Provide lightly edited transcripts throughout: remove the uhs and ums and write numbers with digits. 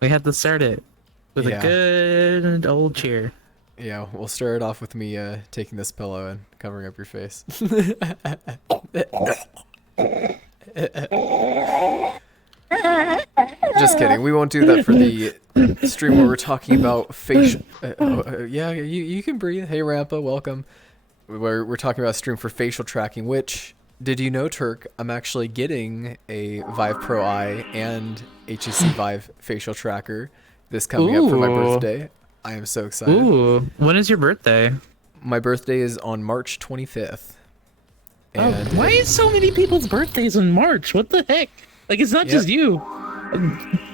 We had to start it with a Yeah. good old cheer. Yeah, we'll start it off with me taking this pillow and covering up your face. Just kidding. We won't do that for the stream where we're talking about facial. Yeah, you can breathe. Hey, Rampa, welcome. We're talking about a stream for facial tracking. Which did you know, Turk? I'm actually getting a Vive Pro Eye and HTC Vive Facial Tracker this coming up for my birthday. I am so excited. Ooh, when is your birthday? My birthday is on March 25th. And why is so many people's birthdays in March? What the heck? Like, it's not just you.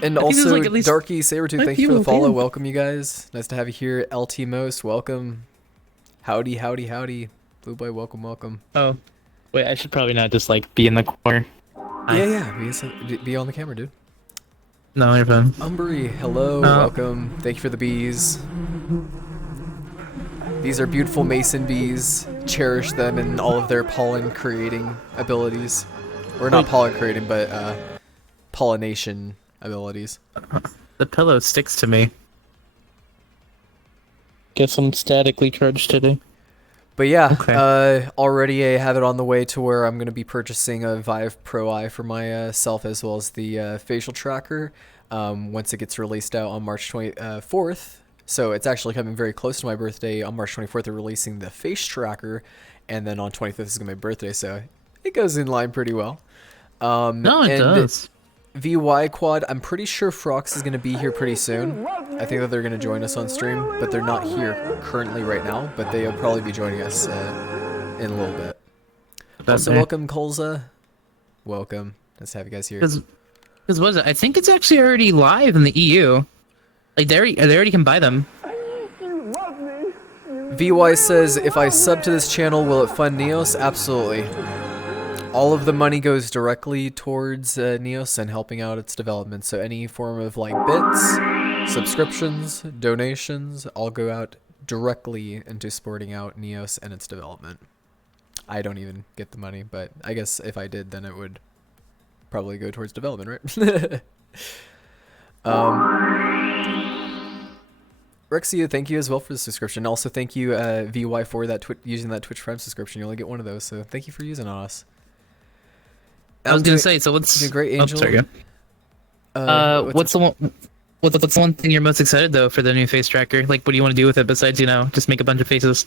And also, like at least Darky Sabretooth, thank you for the follow. Welcome, you guys. Nice to have you here. LT Most, welcome. Howdy, howdy, howdy. Blue Boy, welcome, welcome. Oh, wait, I should probably not just, like, be in the corner. Yeah, be on the camera, dude. No, you're fine. Umbry, hello, welcome. Thank you for the bees. These are beautiful mason bees. Cherish them and all of their pollen creating abilities. Or not pollen creating, but pollination abilities. The pillow sticks to me. Guess I'm statically charged today. But yeah, already I have it on the way to where I'm going to be purchasing a Vive Pro Eye for myself, as well as the facial tracker once it gets released out on March 24th. So it's actually coming very close to my birthday. On March 24th, they're releasing the face tracker, and then on 25th is going to be my birthday, so it goes in line pretty well. No, it does. VY Quad, I'm pretty sure Frox is going to be here pretty soon. I think that they're going to join us on stream, but they're not here currently right now, but they'll probably be joining us in a little bit. Also, welcome, Colza. Welcome. Nice to have you guys here. Because what is it? I think it's actually already live in the EU. Like, they already can buy them. VY says, if I sub to this channel, will it fund Neos? Absolutely. All of the money goes directly towards Neos and helping out its development. So any form of like bits, subscriptions, donations, all go out directly into supporting out Neos and its development. I don't even get the money, but I guess if I did, then it would probably go towards development, right? Rexia, thank you as well for the subscription. Also, thank you VY for that using that Twitch Prime subscription. You only get one of those, so thank you for using on us. I was gonna say, so what's great Angel? What's the one thing you're most excited though for the new face tracker? Like, what do you want to do with it besides just make a bunch of faces?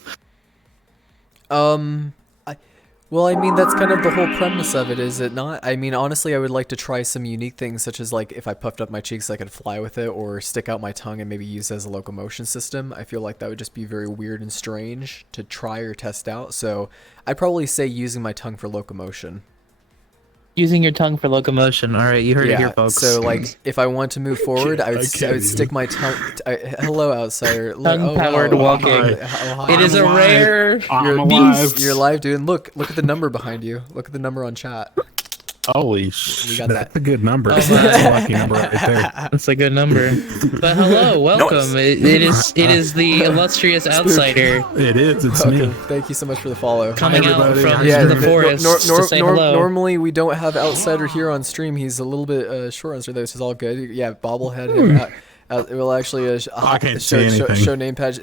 Well, I mean, that's kind of the whole premise of it, is it not? I mean, honestly, I would like to try some unique things, such as like if I puffed up my cheeks, I could fly with it, or stick out my tongue and maybe use it as a locomotion system. I feel like that would just be very weird and strange to try or test out. So I'd probably say using my tongue for locomotion. Using your tongue for locomotion. All right, you heard it here, folks. So, like, if I want to move forward, I would stick my tongue. Hello, outsider. Tongue-powered walking. It is a rare beast. You're alive, dude. Look at the number behind you. Look at the number on chat. Holy shit. We got that. That's a good number. That's a lucky number right there. That's a good number. But hello, welcome. It is the illustrious outsider. It is. It's me. Thank you so much for the follow. Coming out from the forest to say hello. Normally we don't have outsider here on stream. He's a little bit short on stream. This is all good. Yeah, bobblehead. It will actually show name page.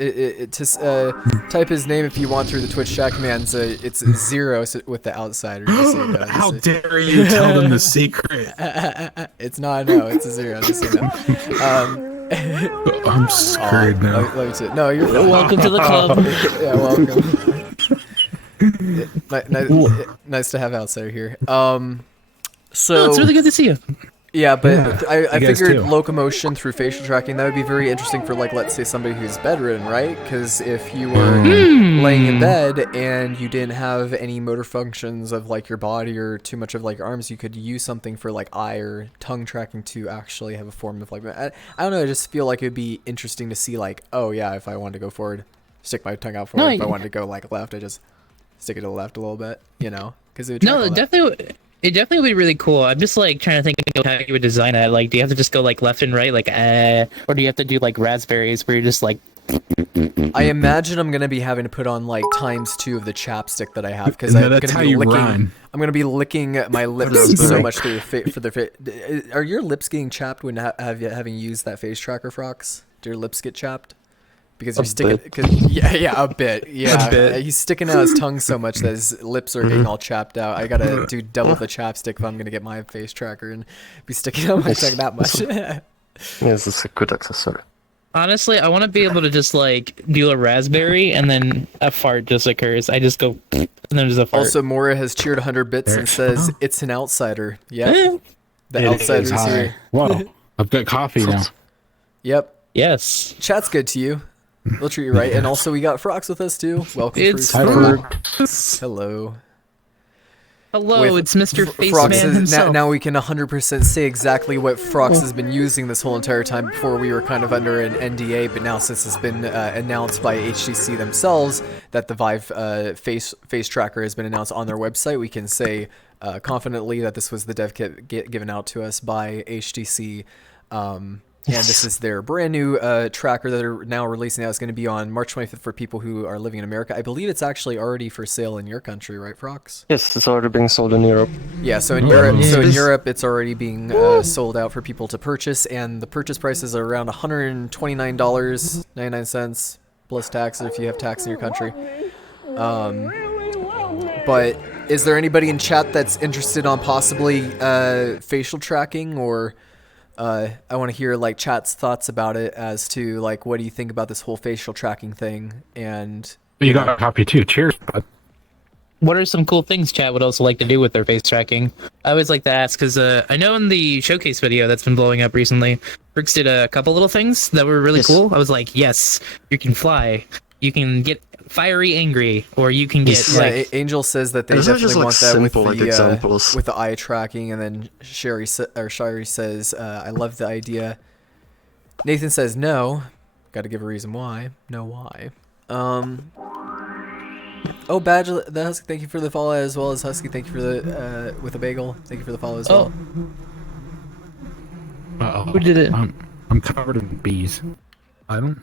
Type his name if you want through the Twitch chat commands. It's 0 with the outsider. How dare you tell them the secret? It's not. No, it's a 0. Just so you know. I'm screwed now. Let me no, you're fine. Welcome to the club. Yeah, welcome. Nice to have outsider here. So it's really good to see you. Yeah, but I figured locomotion through facial tracking, that would be very interesting for, like, let's say somebody who's bedridden, right? Because if you were laying in bed and you didn't have any motor functions of, like, your body or too much of, like, your arms, you could use something for, like, eye or tongue tracking to actually have a form of, like, I don't know, I just feel like it would be interesting to see, like, oh, yeah, if I wanted to go forward, stick my tongue out forward. If I wanted to go, like, left, I just stick it to the left a little bit, you know? Because it would definitely... It definitely would be really cool. I'm just like trying to think of how you would design it. Like, do you have to just go like left and right, like or do you have to do like raspberries where you're just like I imagine I'm gonna be having to put on like ×2 of the chapstick that I have because No, I'm that's gonna how be you licking. rhyme. I'm gonna be licking my lips so much through the Are your lips getting chapped when having used that face tracker, Frox? Do your lips get chapped? Because you're sticking. Yeah, a bit. Yeah, A bit. he's sticking out his tongue so much that his lips are getting all chapped out. I gotta do double the chapstick if I'm gonna get my face tracker and be sticking out my tongue that much. Yes, it's a good accessory. Honestly, I want to be able to just like do a raspberry and then a fart just occurs. I just go and then there's a fart. Also, Mora has cheered 100 bits and says it's an outsider. Yep, the It outsider's is high. here. Whoa, I've got coffee now. Yep, Yes. chat's good to you. They'll treat you right. And also, we got Frox with us too. Welcome, It's Frox. Hello. Hello, With it's Mr. Frox Faceman is, himself. now we can 100% say exactly what Frox has been using this whole entire time. Before we were kind of under an NDA, but now since it's been announced by HTC themselves that the VIVE face tracker has been announced on their website, we can say confidently that this was the dev kit given out to us by HTC. And this is their brand new tracker that they're now releasing. Now it's going to be on March 25th for people who are living in America. I believe it's actually already for sale in your country, right, Frox? Yes, it's already being sold in Europe. Yeah, so in Europe, it's already being sold out for people to purchase, and the purchase prices are around $129.99 plus tax if you have tax in your country. But is there anybody in chat that's interested on possibly facial tracking, or I want to hear like chat's thoughts about it as to like what do you think about this whole facial tracking thing? And You got a coffee too. Cheers, bud. What are some cool things chat would also like to do with their face tracking? I always like to ask because I know in the showcase video that's been blowing up recently, Brooks did a couple little things that were really cool. I was like, yes, you can fly, you can get fiery angry, or you can get like... Angel says that they Those are definitely just, like, want that simple, with like, the examples. with the eye tracking, and then Shari says, I love the idea. Nathan says no. Got to give a reason why. No, why? Oh, Badge the Husky, thank you for the follow, as well as Husky, thank you for the with the bagel. Thank you for the follow as well. Uh-oh. Who did it? I'm covered in bees. I don't.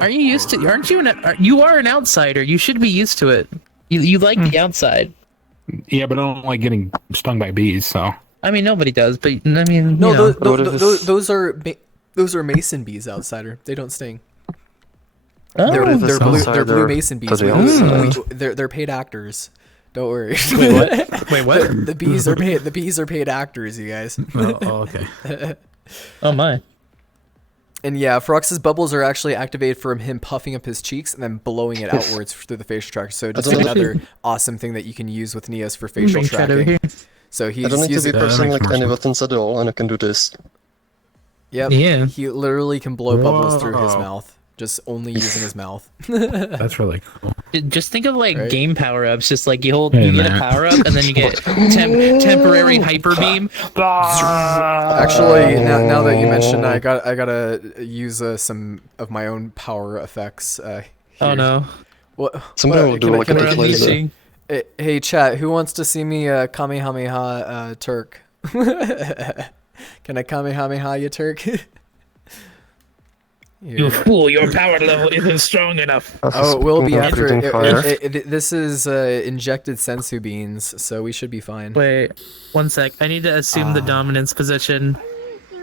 Are you used to? Aren't you you are an outsider? You should be used to it. You like the outside. Yeah, but I don't like getting stung by bees. So. I mean, nobody does, but I mean, No, you know. those are mason bees, outsider. They don't sting. Oh. They're blue mason bees. Mm. They're paid actors. Don't worry. Wait, what? Wait, what? The bees are paid. The bees are paid actors, you guys. Okay. Oh my. And yeah, Frox's bubbles are actually activated from him puffing up his cheeks and then blowing it outwards through the facial tracker. So just another awesome thing that you can use with Neos for facial tracking. So he's I don't need to using. be pressing like any buttons at all, and I can do this. Yep. Yeah. He literally can blow bubbles through his Whoa. mouth, just only using his mouth. That's really cool. Just think of like Right? game power-ups. Just like you Hey, get a Matt. power-up, and then you get temporary hyper beam. Actually, now that you mentioned, I gotta use some of my own power effects. Oh here. no. What? Somebody will do like a can I- bit can I- later. Hey, chat, who wants to see me Kamehameha Turk? Can I Kamehameha you, Turk? You fool! Your power level isn't strong enough. Oh, it will be after. Breathing fire. This is injected sensu beans, so we should be fine. Wait, 1 sec. I need to assume the dominance position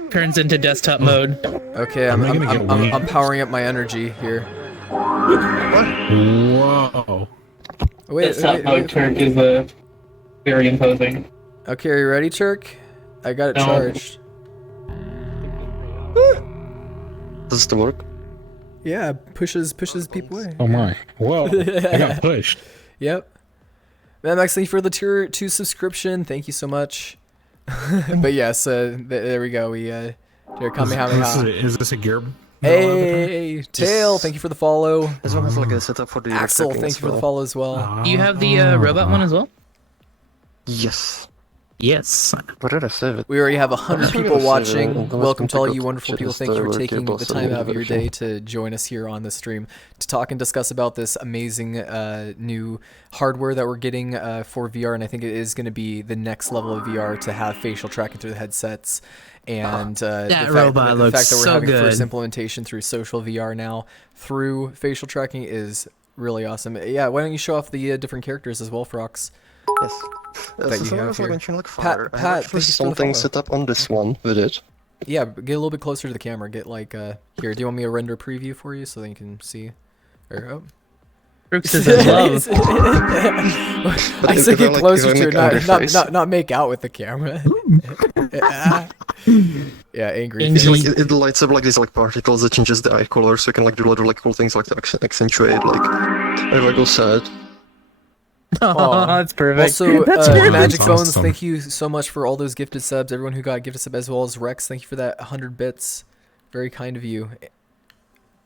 turns into desktop mode. Okay, I'm powering up my energy here. Whoa. Wait. turn is very imposing. Okay, are you ready, Turk? I got it No. charged. Does it work? Yeah, pushes people away. Oh my. Whoa. I got pushed. Yep. Man, Max, thank you for the tier 2 subscription. Thank you so much. But yes, there we go. We did a Kamehameha. Is this a gear? Hey, Tail, thank you for the follow. This one has like a setup for the Axel, tracking thank as you for the well. follow as well. You have the robot one as well. Yes. Yes. Where did I save it? We already have 100 people watching. Welcome to all you Difficult wonderful people. just Thank you for work taking the cables time and out of your everything. day to join us here on the stream to talk and discuss about this amazing new hardware that we're getting for VR. And I think it is going to be the next level of VR to have facial tracking through the headsets. And That the robot looks fact that we're so having first good. implementation through social VR now through facial tracking is really awesome. Yeah, why don't you show off the different characters as well, Frox? Yes. That you So have as I here. mentioned, like Pat- fire. I Pat, have thank actually you for the something follow. set up on this one with it. Yeah, get a little bit closer to the camera. Get like here. Do you want me to render preview for you so that you can see? Or oh. Brooks is in love. I said if I, get like, closer if I to make it, angry face- not make out with the camera. Yeah, angry. Angry. So, face. like, it lights up like these like particles that changes the eye color, so you can like do a lot of like cool things like to accentuate like if I go sad. Oh, that's perfect. Also, That's Magic That's Phones, awesome. thank you so much for all those gifted subs. Everyone who got a gifted sub, as well as Rex, thank you for that 100 bits. Very kind of you.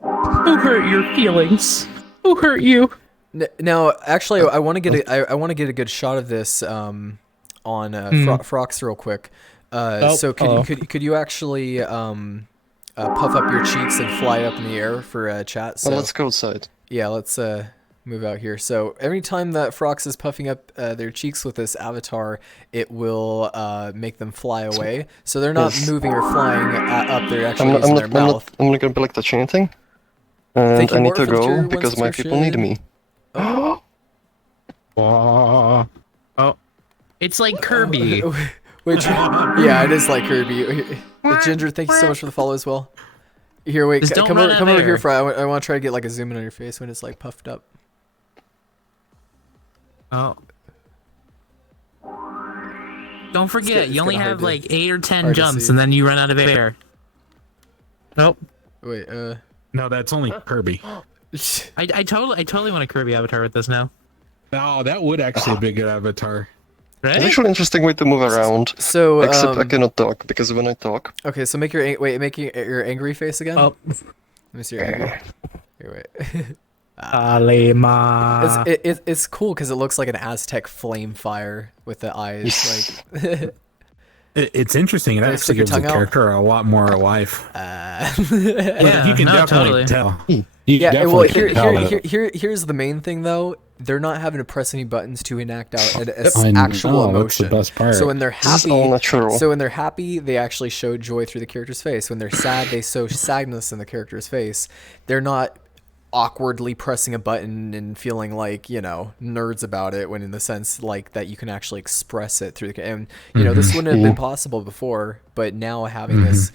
Who hurt your feelings? Who hurt you? Now, actually, I want to get I want to get a good shot of this on Frox real quick. So could you actually puff up your cheeks and fly up in the air for chat? So Well, let's go outside. yeah, let's move out here. So every time that Frox is puffing up their cheeks with this avatar, it will make them fly away. So they're not Yes. moving or flying up; they're actually using their mouth. I'm not gonna be like touching anything. And Thank you, I need to Morphin, for go your because my people need me. Oh, It's like Kirby. Which, yeah, it is like Kirby. Ginger, thank you so much for the follow as well. Here, wait, Just don't come run over, out come of over here, air. Fry. I want to try to get like a zoom in on your face when it's like puffed up. Oh. Don't forget, it's you only kinda have hard to- like 8 or 10 hard to jumps, see. and then you run out of air. Nope. Wait, no, that's only Kirby. I totally want a Kirby avatar with this now. No, that would actually be a good avatar. It's Right? actually an interesting way to move around. so Except I cannot talk because when I talk, okay, so make your make your angry face again. Oh. Let me see your angry. Here, wait. Alema. It's cool because it looks like an Aztec flame fire with the eyes. Like, It's interesting. It Wanna actually stick your gives the tongue out? character a lot more life. Yeah, You can no, definitely totally. tell. yeah. Well, Definitely here's the main thing though. They're not having to press any buttons to enact out I know, actual that's the emotion. best part. So when they're this is all happy, natural. so when they're happy, they actually show joy through the character's face. When they're sad, they show sadness in the character's face. They're not awkwardly pressing a button and feeling like, nerds about it, when in the sense like that you can actually express it through the and this wouldn't have been possible before, but now having this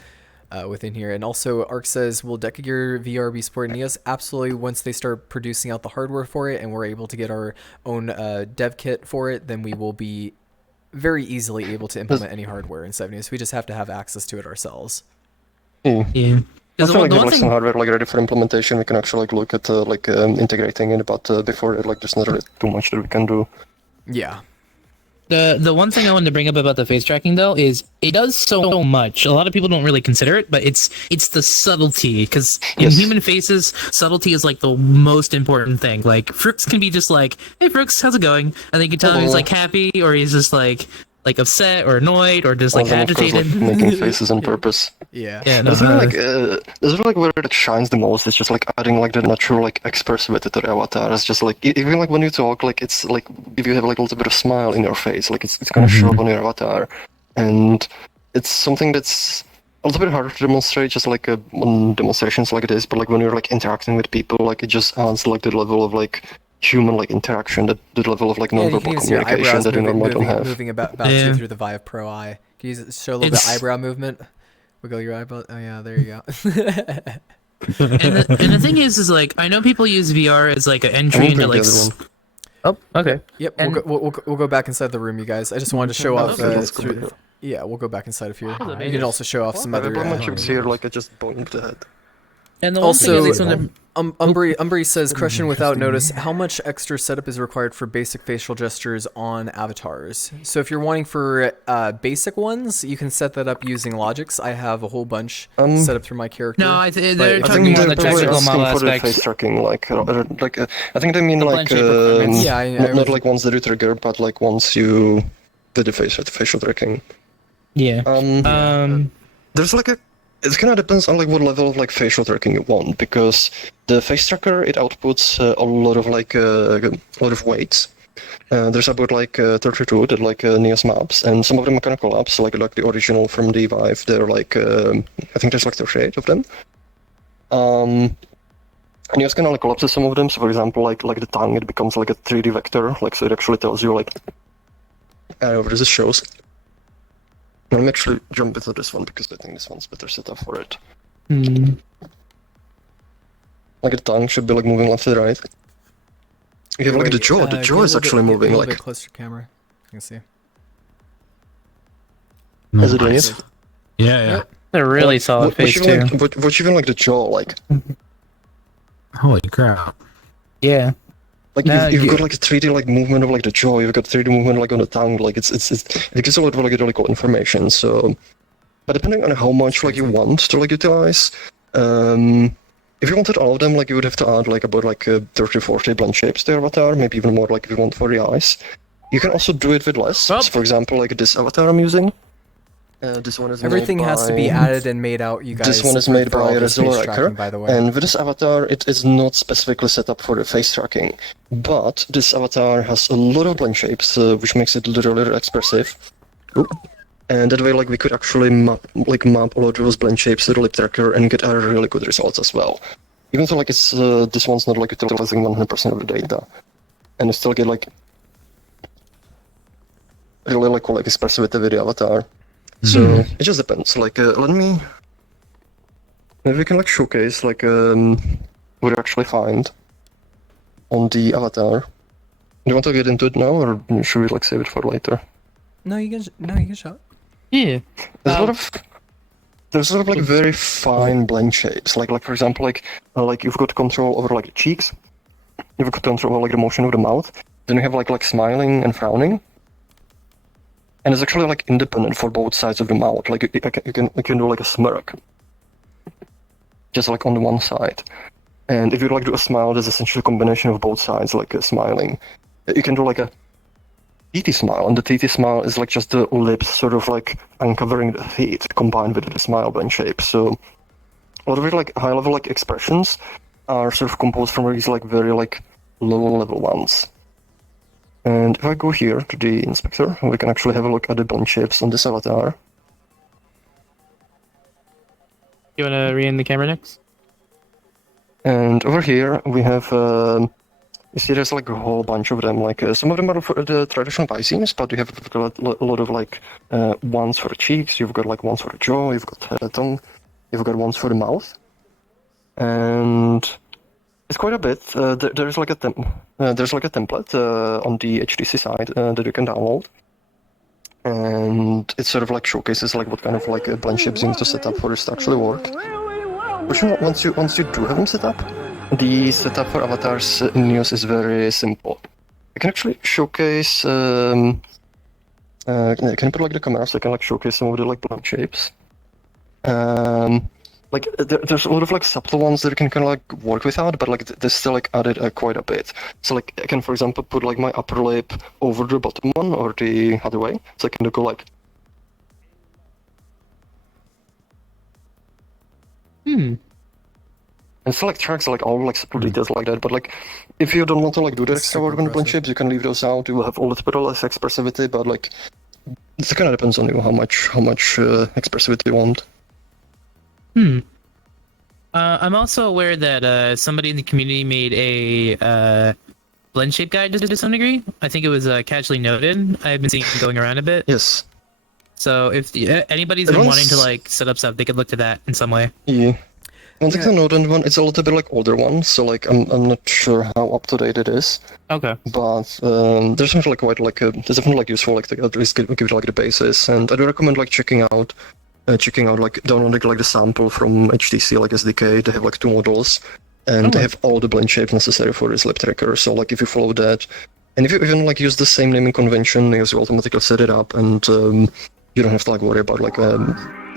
within here. And also Ark says, will Deca Gear VR be supporting Neos? Absolutely. Once they start producing out the hardware for it and we're able to get our own dev kit for it, then we will be very easily able to implement any hardware inside of Neos. We just have to have access to it ourselves. Yeah. Once Because we like, the have one like some thing, hardware like ready for implementation, we can actually like look at integrating it. But before it, like there's not really too much that we can do. Yeah. the one thing I wanted to bring up about the face tracking though is it does so much. A lot of people don't really consider it, but it's the subtlety. Because in Yes. human faces, subtlety is like the most important thing. Like Frooks can be just like, "Hey Frooks, how's it going?" And then you can tell him he's like happy, or he's just like upset or annoyed or just like And then, of course, agitated. like, making faces on purpose. Yeah. Yeah, But no, I think this is like where it shines the most. It's just like adding like the natural like expressivity to the avatar. It's just like even like when you talk, like it's like if you have like a little bit of smile in your face, like it's gonna show up on your avatar, and it's something that's a little bit harder to demonstrate, just like on demonstrations like this. But like when you're like interacting with people, like it just adds like the level of like human like interaction, the level of like Yeah, you nonverbal can see your communication eyebrows that you normally don't have. moving about Yeah. you through the Vive Pro Eye. Can you show a little bit of It's- eyebrow movement? Wiggle your eyebrow. Oh yeah, there you go. and the thing is like I know people use VR as like an entry I'm into gonna like. bring the other one. Oh, okay. Yep, And- we'll go back inside the room, you guys. I just wanted to show off. Okay, let's go back here. Yeah, we'll go back inside of here. Oh, You can also show off some I other. brought my chips here, like I just bonked the head. And the one thing Also, is when Umbri says, question without notice, how much extra setup is required for basic facial gestures on avatars? So if you're wanting for basic ones, you can set that up using Logix. I have a whole bunch set up through my character. No, they're But- talking more on the they're technical asking model for the aspects. face tracking, I think they mean The like blend shape requirements. Yeah, I not was- like ones that you trigger, but like once you with the facial tracking. Yeah. There's like it kind of depends on like what level of like facial tracking you want, because the face tracker, it outputs a lot of like a lot of weights. There's about like 32 that like Neos maps, and some of the mechanical apps like the original from the Vive, they're like I think there's like 38 of them. And Neos kind of like collapses some of them. So for example, like the tongue, it becomes like a 3D vector, like so it actually tells you like whatever this shows. Let me actually jump into this one because I think this one's better set up for it. Like the tongue should be like moving left to right. You have like the jaw. The jaw is actually moving. Like closer to camera. You can see. Is it doing it? Yeah. They're really solid face too. Watch even like the jaw, like. Holy crap. Yeah. Like you've got like a 3D like movement of like the jaw. You've got 3D movement like on the tongue. Like it gives a lot of like really cool information. So, but depending on how much like you want to like utilize, if you wanted all of them, like you would have to add like about like 30-40 blend shapes to your avatar, maybe even more like if you want for the eyes. You can also do it with less. So for example, like this avatar I'm using. This one is everything has to be added and made out, you guys. This one is made by Resolution Tracker, by the way. And with this avatar, it is not specifically set up for the face tracking, but this avatar has a lot of blend shapes, which makes it literally expressive. And that way, like we could actually map a lot of those blend shapes to the lip tracker and get really good results as well. Even though like it's this one's not like utilizing 100% of the data, and you still get like really like cool like expressivity with the avatar. So it just depends. Like, maybe we can like showcase like what you actually find on the avatar. Do you want to get into it now, or should we like save it for later? No, you can show it. Yeah. There's a lot of like very fine blend shapes. Like for example, like you've got control over like the cheeks. You've got control over like the motion of the mouth. Then you have like smiling and frowning. And it's actually like independent for both sides of the mouth. Like you can do like a smirk, just like on the one side. And if you like do a smile, there's essentially a combination of both sides, like smiling. You can do like a teeth smile, and the teeth smile is like just the lips sort of like uncovering the teeth combined with the smile blend shape. So a lot of it like high level like expressions are sort of composed from these like very like low level ones. And if I go here to the inspector, we can actually have a look at the blend shapes on this avatar. You want to re-in the camera next? And over here we have, you see there's like a whole bunch of them, like some of them are for the traditional Pisces, but you have a lot of like ones for the cheeks, you've got like ones for the jaw, you've got the tongue, you've got ones for the mouth. And it's quite a bit. There's like a template on the HTC side that you can download, and it sort of like showcases like what kind of like blend shapes you need to set up for this to actually work. But once you do have them set up, the setup for avatars in Neos is very simple. You can actually showcase. Can you put like the camera so I can like showcase some of the like blend shapes? Like there's a lot of like subtle ones that you can kind of like work without, but like they still like added quite a bit. So like I can for example put like my upper lip over the bottom one or the other way, so I can go like. And still like tracks like all like subtle details like that, but like if you don't want to like do the extravagant blend shapes, you can leave those out. You will have a little bit less expressivity, but like it kind of depends on you how much expressivity you want. I'm also aware that somebody in the community made a blend shape guide to some degree. I think it was casually noted. I've been seeing it going around a bit. Yes. So if anybody's been wanting to like set up stuff, they could look to that in some way. Yeah. I think the Noted one, it's a little bit like older one, so like I'm not sure how up to date it is. Okay. But there's something like quite like there's something like useful like to at least give it like the basis, and I do recommend like checking out like downloading like the sample from HTC like SDK. They have like 2 models, and they have all the blend shapes necessary for this lip tracker. So like if you follow that, and if you even like use the same naming convention, you automatically set it up, and you don't have to like worry about like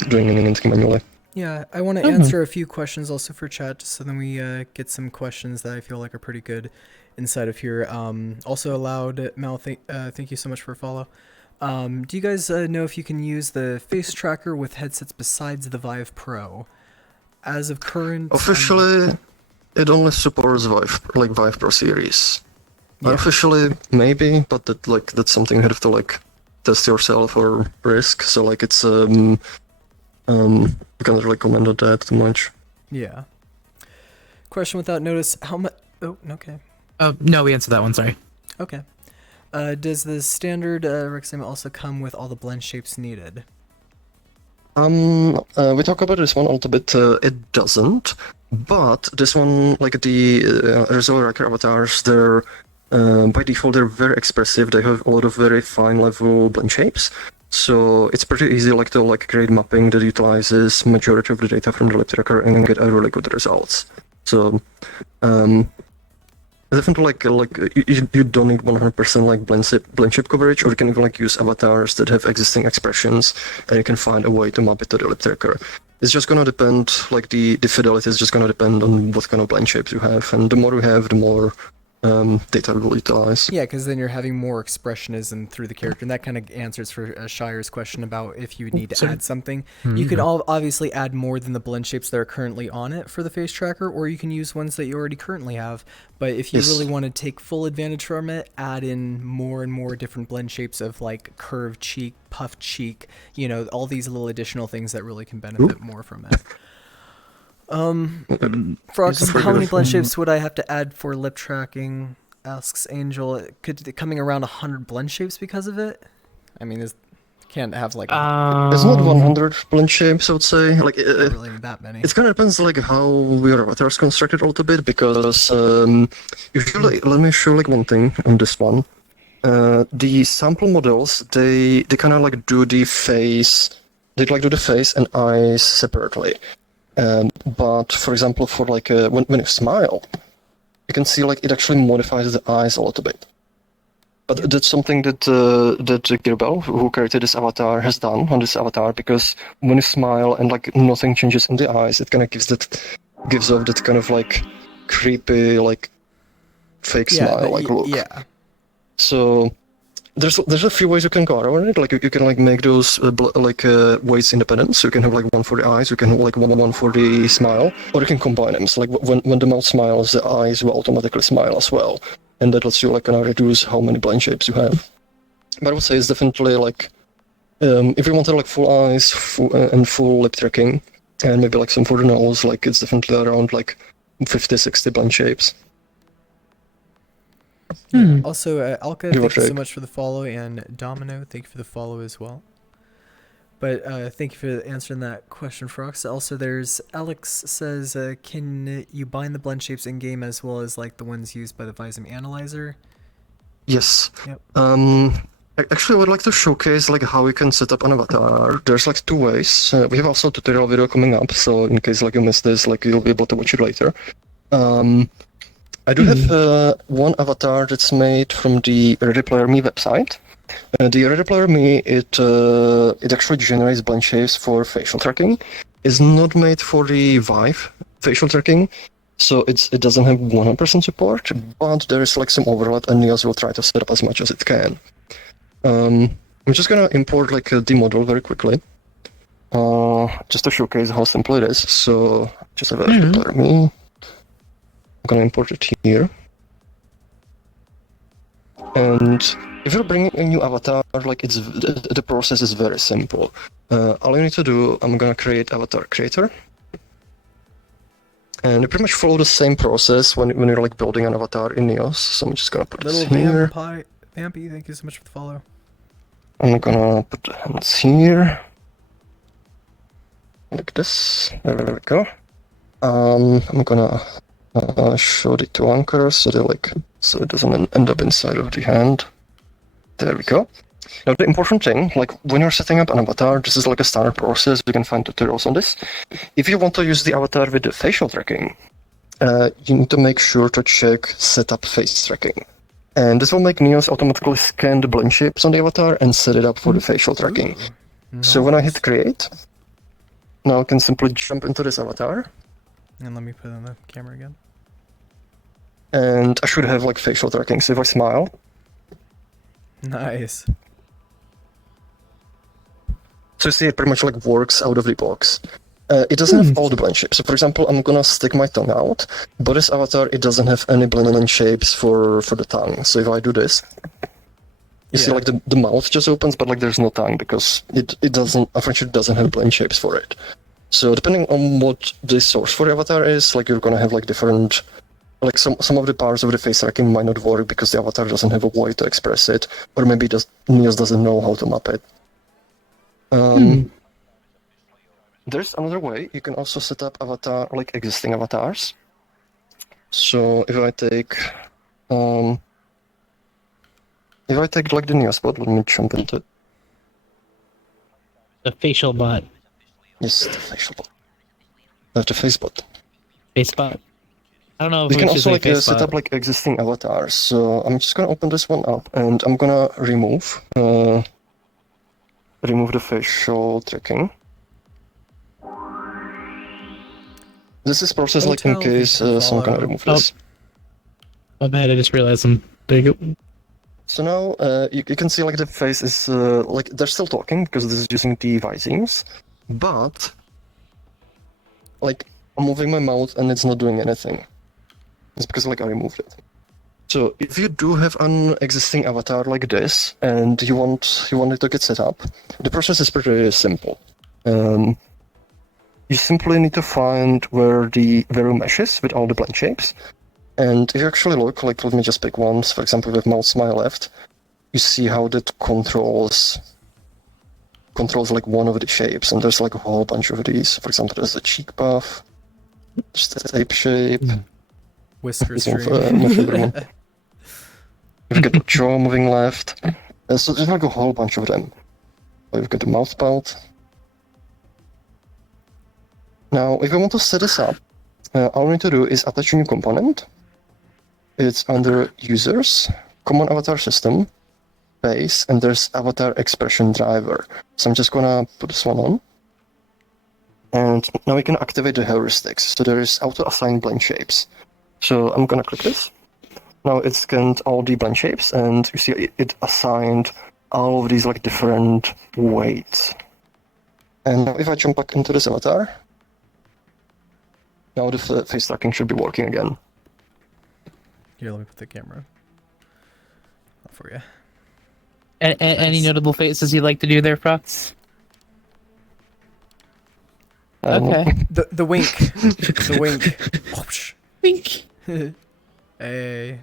doing anything manually. Yeah, I want to answer a few questions also for chat, just so then we get some questions that I feel like are pretty good inside of here. Also allowed, Mel, thank you so much for a follow. Do you guys know if you can use the face tracker with headsets besides the Vive Pro? As of current... Officially, it only supports Vive Pro series. Yeah. Unofficially, maybe, but that's something you have to test yourself or risk. So it's I can't really comment on that too much. Yeah. Question without notice: how much? Oh, okay. No, we answered that one. Sorry. Okay. Does the standard Rexima also come with all the blend shapes needed? We talk about this one a little bit. It doesn't, but this one, the Resolver avatars, they're by default they're very expressive. They have a lot of very fine level blend shapes, so it's pretty easy to create mapping that utilizes majority of the data from the lip tracker and get a really good results. So definitely you don't need 100% blend shape coverage, or you can even use avatars that have existing expressions and you can find a way to map it to the lip tracker. It's just gonna depend, the fidelity is just gonna depend on what kind of blend shapes you have, and the more you have, the more data will utilize. Yeah, because then you're having more expressionism through the character, and that kind of answers for Shire's question about if you need to add something. You could obviously add more than the blend shapes that are currently on it for the face tracker, or you can use ones that you already currently have. But if you really want to take full advantage from it, add in more and more different blend shapes of curved cheek, puffed cheek, all these little additional things that really can benefit more from it. Frogs, how many blend shapes would I have to add for lip tracking? Asks Angel. Could coming around 100 blend shapes because of it? I mean, can't have it's not 100 blend shapes, I would say. Not really that many. It kind of depends how your avatar is constructed a little bit, because usually, let me show one thing on this one. The sample models, they kind of do the face, they do the face and eyes separately. But for example, for when you smile, you can see it actually modifies the eyes a little bit. But that's something that Girbel, who created this avatar, has done on this avatar, because when you smile and nothing changes in the eyes, it kind of gives off that kind of creepy fake smile look. Yeah. So there's a few ways you can go around it. You can make those weights independent. So you can have one for the eyes, you can have one for the smile, or you can combine them. So when the mouth smiles, the eyes will automatically smile as well, and that lets you kind of reduce how many blend shapes you have. But I would say it's definitely if you wanted full eyes and full lip tracking, and maybe some for the nose, it's definitely around 50-60 blend shapes. Also, Alka, thank you so much for the follow, and Domino, thank you for the follow as well. But thank you for answering that question, Frox. Also, there's Alex says, can you bind the blend shapes in game as well as the ones used by the Visum analyzer? Yes. Yep. Actually, I would like to showcase how we can set up an avatar. There's two ways. We have also a tutorial video coming up, so in case you missed this, you'll be able to watch it later. I do have one avatar that's made from the Ready Player Me website. The Ready Player Me, it actually generates blend shapes for facial tracking. It's not made for the Vive facial tracking, so it doesn't have 100% support, but there is some overlap, and Niels will try to set up as much as it can. I'm just gonna import the model very quickly, just to showcase how simple it is. So just have a Ready Player Me. I'm gonna import it here. And if you're bringing a new avatar, the process is very simple. All you need to do, I'm gonna create avatar creator. And you pretty much follow the same process when you're building an avatar in Neos. So I'm just gonna put this here. Vampy, thank you so much for the follow. I'm gonna put the hands here. Like this. There we go. I'm gonna show the two anchors so it doesn't end up inside of the hand. There we go. Now the important thing, when you're setting up an avatar, this is a standard process. You can find tutorials on this. If you want to use the avatar with the facial tracking, you need to make sure to check setup face tracking. And this will make Neos automatically scan the blend shapes on the avatar and set it up for the facial tracking. Nice. So when I hit create, now I can simply jump into this avatar. And let me put it on the camera again. And I should have facial tracking. So if I smile, nice. So you see, it pretty much like works out of the box. It doesn't have all the blend shapes. So for example, I'm gonna stick my tongue out, but this avatar, it doesn't have any blend shapes for the tongue. So if I do this, you see like the mouth just opens, but like there's no tongue because it doesn't, unfortunately, doesn't have blend shapes for it. So depending on what the source for the avatar is, like you're gonna have like different, like some of the parts of the face tracking might not work because the avatar doesn't have a way to express it, or maybe Niels doesn't know how to map it. There's another way. You can also set up avatar, like existing avatars. So if I take like the new spot, let me jump into it. The facial bot. Yes, the facial bot. The face bot. Face bot. I don't know if you we can should also say like face set bot. up like existing avatars. So I'm just gonna open this one up and I'm gonna remove the facial tracking. This is processed like in case, so I'm gonna remove this. My bad, I just realized I'm... There you go. So now you can see like the face is like they're still talking because this is using the visemes, but like I'm moving my mouth and it's not doing anything. It's because like I removed it. So if you do have an existing avatar like this and you want it to get set up, the process is pretty simple. You simply need to find where the room meshes with all the blend shapes. And if you actually look, like let me just pick one, for example with mouth smile left, you see how that controls like one of the shapes, and there's like a whole bunch of these. For example, there's a cheek buff, there's the ape shape, Whisker my stream. favorite one. If you get the jaw moving left, so there's like a whole bunch of them. We've got the mouth pout. Now, if I want to set this up, all we need to do is attach a new component. It's under Users, Common Avatar System, Base, and there's Avatar Expression Driver. So I'm just gonna put this one on. And now we can activate the heuristics. So there is auto-assign blend shapes. So I'm gonna click this. Now it scanned all the blend shapes, and you see it assigned all of these like different weights. And now if I jump back into this avatar, now the face tracking should be working again. Here, let me put the camera up for you. Any notable faces you'd like to do there, Frox? Okay. The wink. The wink. Wink. Hey.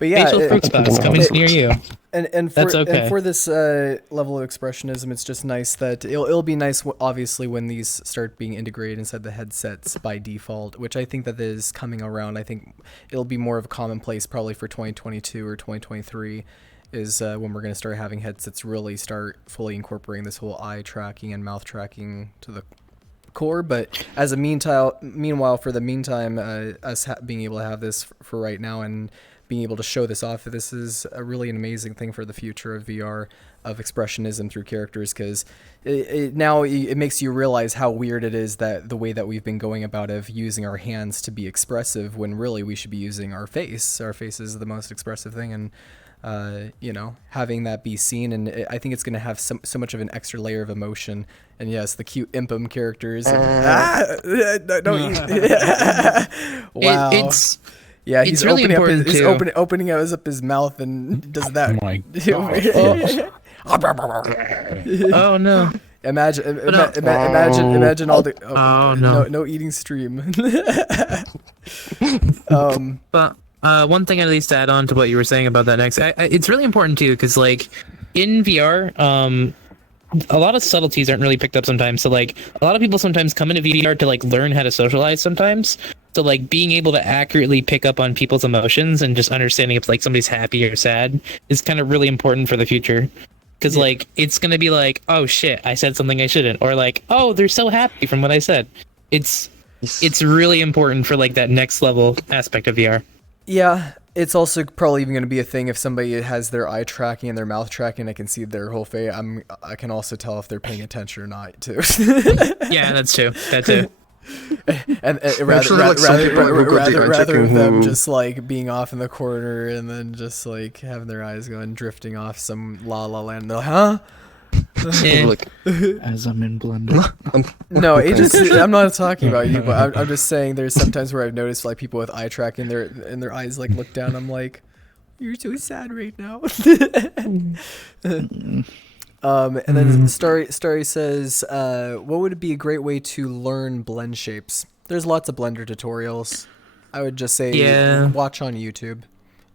But yeah, Facial fruit spots coming near you. And That's okay. And for this level of expressionism, it's just nice that it'll be nice, obviously, when these start being integrated inside the headsets by default, which I think that is coming around. I think it'll be more of a commonplace probably for 2022 or 2023 is when we're going to start having headsets really start fully incorporating this whole eye tracking and mouth tracking to the core. But as a meanwhile, for the meantime, us being able to have this for right now and being able to show this off, this is a really an amazing thing for the future of VR, of expressionism through characters, because now it makes you realize how weird it is that the way that we've been going about of using our hands to be expressive when really we should be using our face. Our face is the most expressive thing, and you know, having that be seen, and I think it's going to have so much of an extra layer of emotion. And yes, the cute impum characters. Wow. Yeah, he's really opening important opening up his mouth and does that. Oh my Oh no! Imagine all the. Oh no! No eating stream. But one thing at least to add on to what you were saying about that next, it's really important too, because like in VR, a lot of subtleties aren't really picked up sometimes. So like a lot of people sometimes come into VR to like learn how to socialize sometimes. So like being able to accurately pick up on people's emotions and just understanding if like somebody's happy or sad is kind of really important for the future. Because like it's gonna be like, oh shit, I said something I shouldn't, or like, oh, they're so happy from what I said. It's really important for like that next level aspect of VR. Yeah, it's also probably even going to be a thing if somebody has their eye tracking and their mouth tracking. I can see their whole face. I can also tell if they're paying attention or not too. Yeah, that's true. That too. and rather them just like being off in the corner and then just like having their eyes going drifting off some La La Land. They're like, huh? Like, as I'm in Blender. No, I'm not talking about you, but I'm just saying there's sometimes where I've noticed like people with eye tracking, their eyes like look down. I'm like, you're so sad right now. And then Starry says, what would be a great way to learn blend shapes? There's lots of Blender tutorials. I would just say watch on YouTube.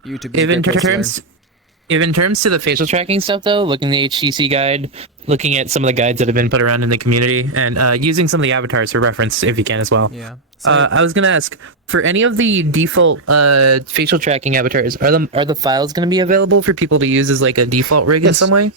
YouTube is a great place to learn. If in terms to the facial tracking stuff, though, looking at the HTC guide, looking at some of the guides that have been put around in the community, and using some of the avatars for reference, if you can as well. Yeah. I was gonna ask, for any of the default facial tracking avatars, are the files gonna be available for people to use as like a default rig in some way?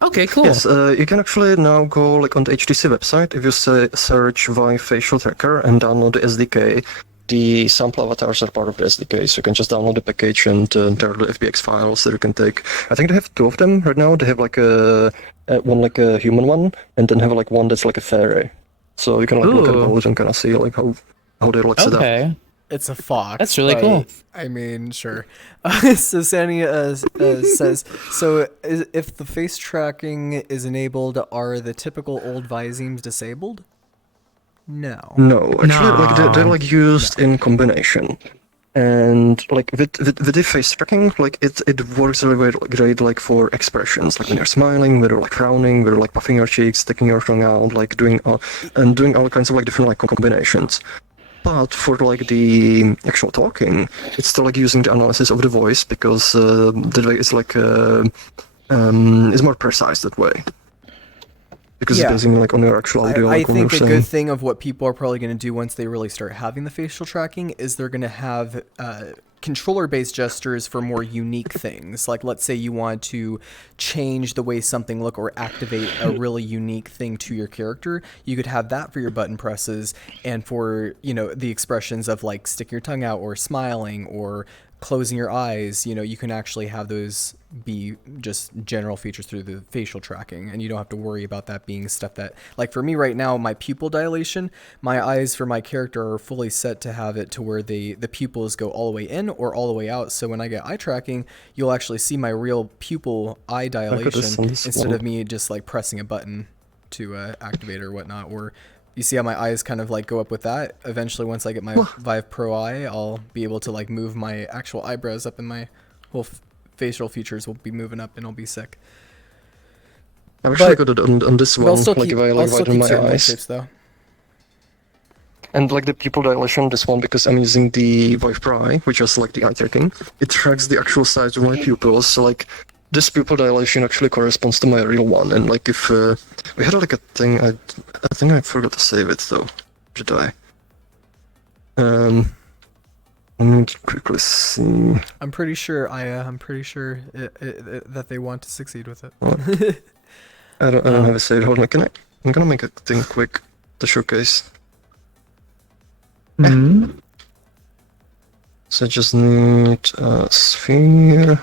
Okay, cool. Yes, you can actually now go like on the HTC website. If you search VIVE Facial Tracker and download the SDK, the sample avatars are part of the SDK, so you can just download the package and there are the FBX files that you can take. I think they have 2 of them right now. They have like one like a human one, and then have like one that's like a fairy. So you can like look at both and kind of see like how they look set up. It's a fox. That's really cool. I mean, sure. So Sandy says, so if the face tracking is enabled, are the typical old Vizemes disabled? No, actually, like they're like used in combination, and like with the face tracking, like it works really great like for expressions, like when you're smiling, when you're like frowning, when you're like puffing your cheeks, sticking your tongue out, like doing all kinds of like different like combinations. But for like the actual talking, it's still like using the analysis of the voice because the way it's like is more precise that way. Because it's basing like on your actual audio. I think a good thing of what people are probably going to do once they really start having the facial tracking is they're going to have controller-based gestures for more unique things. Like, let's say you want to change the way something look or activate a really unique thing to your character. You could have that for your button presses and for, the expressions of like sticking your tongue out or smiling or closing your eyes. You can actually have those be just general features through the facial tracking, and you don't have to worry about that being stuff that, like for me right now, my pupil dilation, my eyes for my character are fully set to have it to where the pupils go all the way in or all the way out. So when I get eye tracking, you'll actually see my real pupil eye dilation instead of me just like pressing a button to activate or whatnot. Or you see how my eyes kind of like go up with that. Eventually, once I get my Vive Pro Eye, I'll be able to like move my actual eyebrows up, and my whole facial features will be moving up, and I'll be sick. I wish I could have on this one, like if I like widen my eyes. Shapes, though. And like the pupil dilation, this one, because I'm using the Vive Pro Eye, which is like the eye tracking, it tracks the actual size of my pupils. So like this pupil dilation actually corresponds to my real one. And like if we had like a thing, I think I forgot to save it though. Did I? Let me quickly see. I'm pretty sure that they want to succeed with it. I don't have a save. Hold on, I'm gonna make a thing quick to showcase. So I just need a sphere.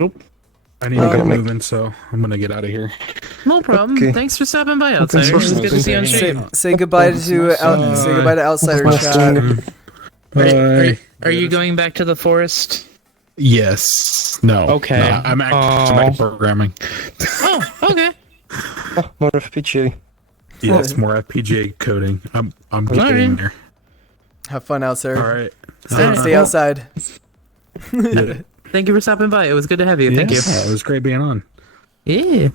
Nope. I need to get moving, so I'm gonna get out of here. No problem. Okay. Thanks for stopping by, Outsider. It's good to see you on stream. Say goodbye to Outsider chat. Are you going back to the forest? Yes. No. Okay. No, I'm actually programming. Oh, okay. More FPGA. Yes, more FPGA coding. I'm getting there. Have fun, Outsider. All right. Stay outside. Thank you for stopping by. It was good to have you. Thank you. It was great being on. Yeah.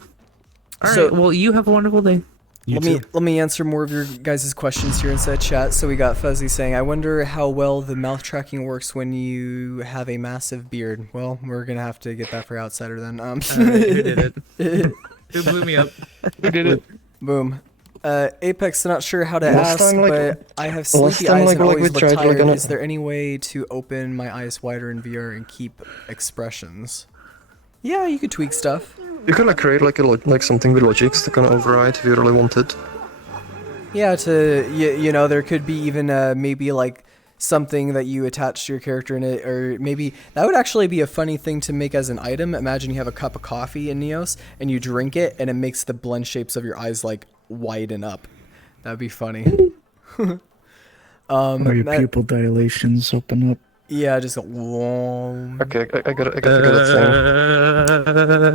All right. Well, you have a wonderful day. Let me answer more of your guys' questions here inside chat. So we got Fuzzy saying, I wonder how well the mouth tracking works when you have a massive beard. Well, we're going to have to get that for Outsider then. Who did it? Who blew me up? Who did it? Boom. Apex, not sure how to ask, but I have sleepy eyes and always look tired. Is there any way to open my eyes wider in VR and keep expressions? Yeah, you could tweak stuff. You could like create like something with logics to kind of override if you really wanted. Yeah, there could be even maybe like something that you attach to your character in it, or maybe that would actually be a funny thing to make as an item. Imagine you have a cup of coffee in Neos and you drink it and it makes the blend shapes of your eyes like widen up. That'd be funny. Your pupil dilations open up. Yeah, just go. Okay, I got a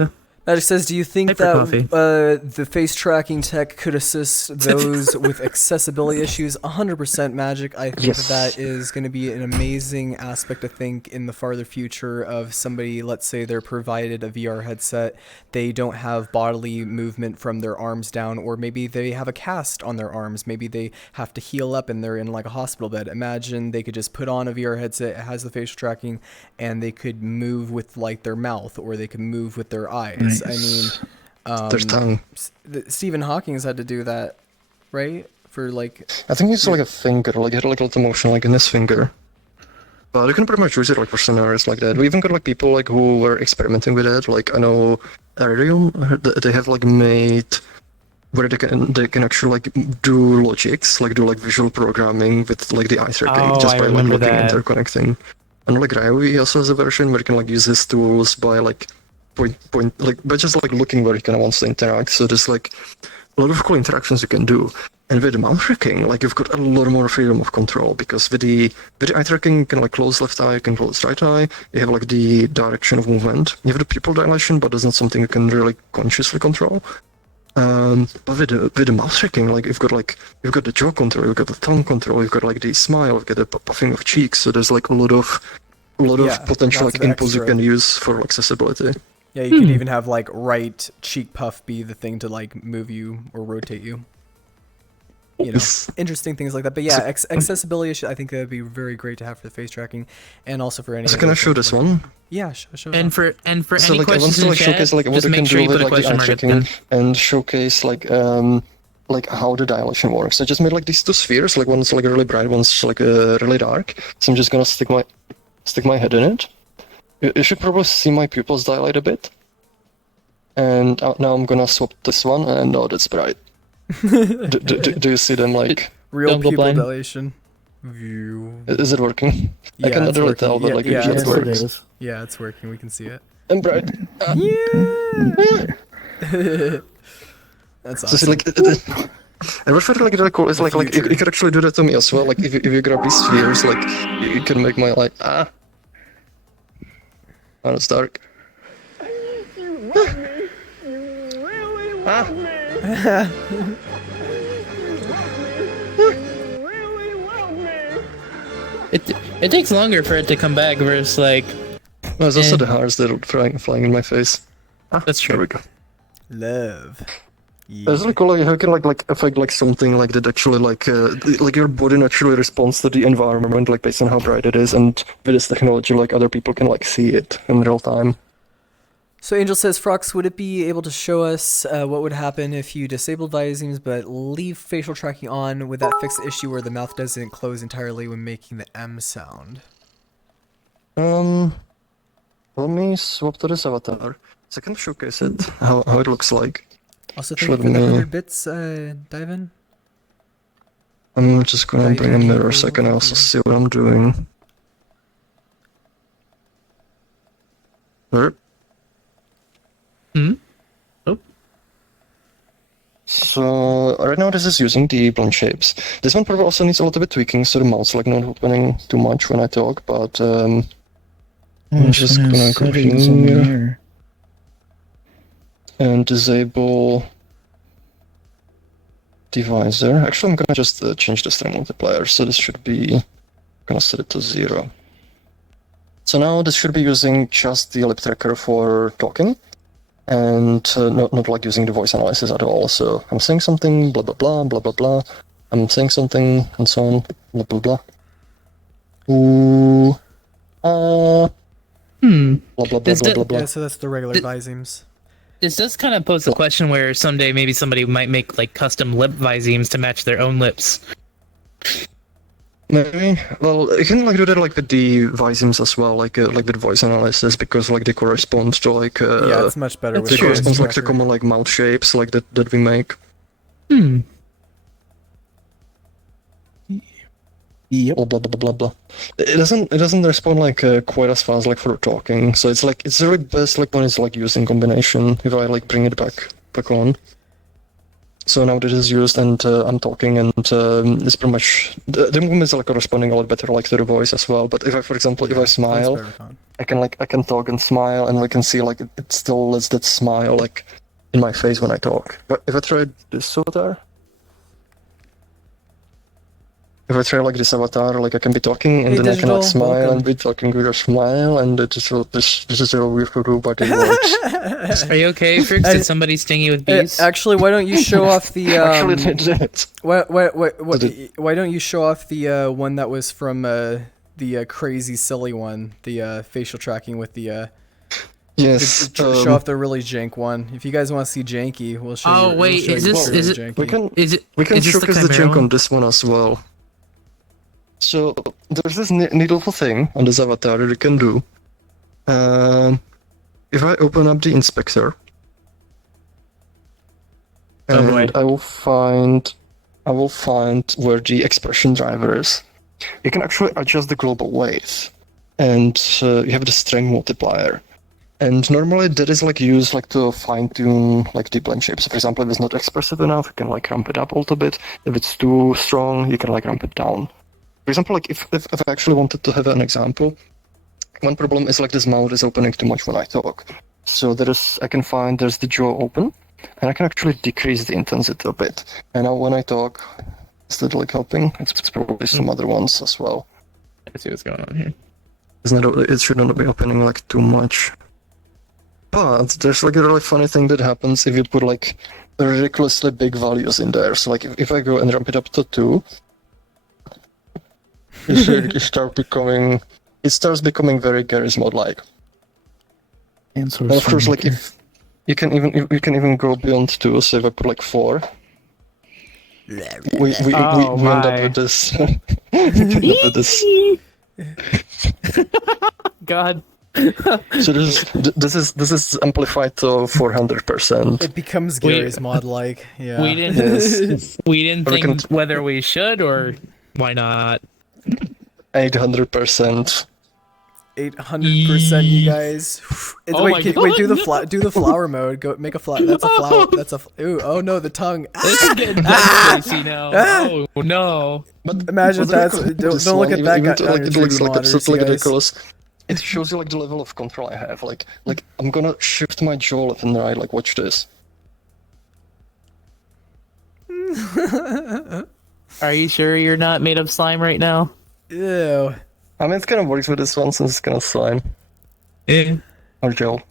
thing. Magic says, do you think Hyper that the face tracking tech could assist those with accessibility issues? 100% Magic. I think that is going to be an amazing aspect, I think, in the farther future of somebody, let's say they're provided a VR headset, they don't have bodily movement from their arms down, or maybe they have a cast on their arms, maybe they have to heal up and they're in like a hospital bed. Imagine they could just put on a VR headset, it has the facial tracking, and they could move with like their mouth, or they could move with their eyes. Nice. I mean, their tongue. Stephen Hawking's had to do that, right? For like, I think it's like a finger, like he had like a little motion like in his finger. But you can pretty much use it like for scenarios like that. We even got like people like who were experimenting with it. Like I know Arium, they have like made where they can actually like do logics, like do like visual programming with like the eye tracking just by like looking interconnecting. And like Ryu also has a version where you can like use his tools by like point like by just like looking where he kind of wants to interact. So there's like a lot of cool interactions you can do. And with the mouth tracking, like you've got a lot more freedom of control, because with the eye tracking you can like close left eye, you can close right eye, you have like the direction of movement, you have the pupil dilation, but that's not something you can really consciously control. But with the mouth tracking, like you've got the jaw control, you've got the tongue control, you've got like the smile, you've got the puffing of cheeks. So there's like a lot of potential like inputs you can use for accessibility. Yeah, you could even have like right cheek puff be the thing to like move you or rotate you. You know, interesting things like that. But yeah, accessibility, I think that would be very great to have for the face tracking, and also for any. So can I show this one? Yeah, show. And for so any like, questions I want to like in chat, showcase like what just you can make sure do you with put a like the question eye mark at the tracking end. and showcase like how the dilation works. I just made like these two spheres, like one's like really bright, one's like really dark. So I'm just gonna stick my head in it. You should probably see my pupils dilate a bit. And now I'm gonna swap this one, and oh, that's bright. do you see them like real pupil dilation? Is it working? Yeah, I cannot really tell, but like usually it works. Yeah, it's working. We can see it. And bright. Yeah. That's awesome. So like, and what's really like really cool is like you can actually do that to me as well. Like if you grab these spheres, like you can make my light oh, it's dark. It takes longer for it to come back versus like. No, it's also the hairs that are flying in my face. That's true. There we go. Love. Yeah. It's really cool like how you can like affect like something like that actually like your body naturally responds to the environment like based on how bright it is, and with this technology like other people can like see it in real time. So Angel says, Frox, would it be able to show us what would happen if you disabled Vizims but leave facial tracking on? Would that fix the issue where the mouth doesn't close entirely when making the M sound? Let me swap to this avatar so I can showcase it, how it looks like. Also, thank you for the 100 bits, Diven. I'm just gonna bring a mirror so I can also see what I'm doing. There. Oh. So right now this is using the blend shapes. This one probably also needs a little bit tweaking, so the mouth's like not opening too much when I talk, but I'm just gonna go here and disable divisor. Actually, I'm gonna just change the strength multiplier, so this should be, I'm gonna set it to 0. So now this should be using just the lip tracker for talking, and not like using the voice analysis at all. So I'm saying something, blah blah blah, blah blah blah. I'm saying something, and so on, blah blah blah. Ooh, blah blah blah blah blah blah. Yeah, so that's the regular Vizims. This does kind of pose the question where someday maybe somebody might make like custom lip Vizims to match their own lips. Maybe. Well, you can like do that like with the Vizims as well, like with voice analysis, because like they correspond to like yeah, it's much better. They correspond to like the common like mouth shapes like that we make. Yep. Blah blah blah blah blah. It doesn't respond like quite as fast like for talking. So it's really best like when it's like used in combination. If I like bring it back on. So now this is used, and I'm talking, and it's pretty much the movements are corresponding a lot better, like to the voice as well. But if I, for example, if I smile, I can talk and smile, and I can see like it still lets that smile like in my face when I talk. But if I try this avatar, if I try like this avatar, like I can be talking, and then I can like smile and be talking with a smile, and this is a weird to do, but it works. Are you okay, Frix? Did somebody sting you with bees? Actually, why don't you show off the? Actually, they did. Why don't you show off the one that was from the crazy silly one, the facial tracking with the. Yes. Show off the really jank one. If you guys want to see janky, we'll show you. Oh wait, is it? Janky. We can showcase the jank on this one as well. So there's this neat little thing on this avatar that you can do. If I open up the inspector, and I will find where the expression driver is. You can actually adjust the global weight, and you have the strength multiplier. And normally that is like used like to fine tune like the blend shape. So for example, if it's not expressive enough, you can like ramp it up a little bit. If it's too strong, you can like ramp it down. For example, like if I actually wanted to have an example, one problem is like this mouth is opening too much when I talk. So there's the jaw open, and I can actually decrease the intensity a bit. And now when I talk, is that like helping? It's probably some other ones as well. Let's see what's going on here. It shouldn't be opening like too much. But there's like a really funny thing that happens if you put like ridiculously big values in there. So like if I go and ramp it up to 2, it starts becoming very Garry's Mod like. And of course, like if you can even go beyond 2. So if I put like 4, we end up with this. God. So this is amplified to 400%. It becomes Garry's Mod like. Yeah. We didn't think whether we should or why not. 800%. 800%, you guys. Wait, do the flower mode. Go make a flower. That's a flower. That's a. Ooh, oh no, the tongue. This is getting crazy now. Oh no. But imagine that's. Don't look at that guy. Like, it looks like absolutely ridiculous. It shows you like the level of control I have. Like I'm gonna shift my jaw left and right. Like watch this. Are you sure you're not made of slime right now? Ew. I mean, it kind of works with this one since it's kind of slime. Yeah. Or gel.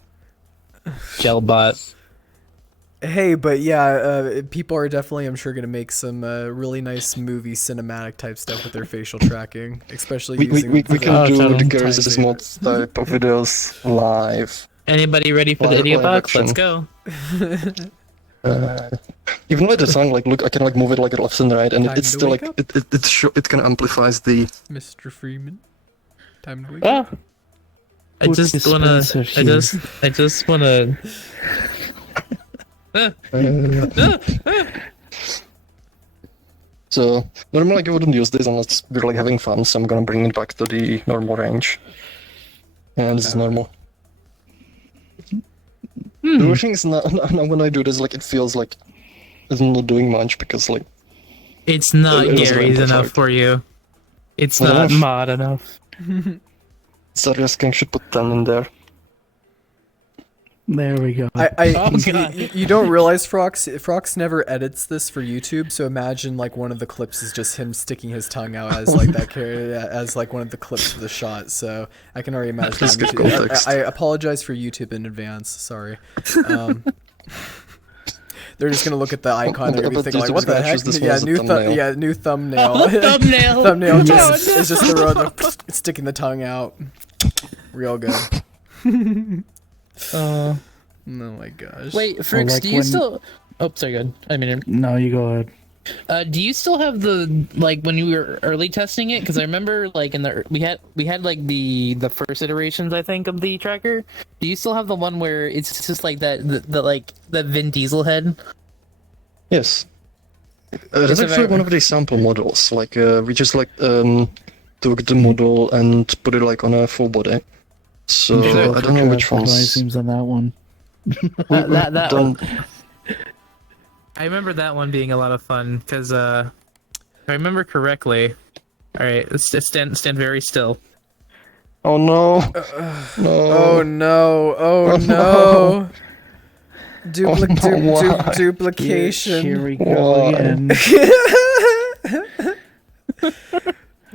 Gel bot. Hey, but yeah, people are definitely, I'm sure, going to make some really nice movie cinematic type stuff with their facial tracking, especially using we can do the Garry's Mod type of videos live. Anybody ready for the idiot box? Let's go. Even with the tongue, like look, I can like move it like left and right, and it's still like it can amplifies the. Mr. Freeman, time to wake up. I just wanna. So normally I wouldn't use this unless we're like having fun, so I'm gonna bring it back to the normal range. And this is normal. The thing is now when I do this, like it feels like it's not doing much because like it's not Garry's enough for you. It's not mod enough. Serious King should put 10 in there. There we go. You don't realize Frox never edits this for YouTube, so imagine like one of the clips is just him sticking his tongue out as like that as like one of the clips of the shot. So I can already imagine. I apologize for YouTube in advance. Sorry. They're just gonna look at the icon. They're gonna be thinking like, "What the heck?" Yeah, new thumbnail. Thumbnail is just the road sticking the tongue out. Real good. Oh my gosh. Wait, Frix, do you still... Oh, sorry, good. I mean... No, you go ahead. Do you still have the, like, when you were early testing it? Because I remember, like, in the... We had like, the first iterations, I think, of the tracker. Do you still have the one where it's just, like, the Vin Diesel head? Yes. That's actually one of the sample models. Like, we just, like, took the model and put it, like, on a full body. So I don't know which ones. Seems on that one. I remember that one being a lot of fun because if I remember correctly. All right, let's just stand very still. Oh no! No! Oh no! Oh no. no! Duplication. Here we go again.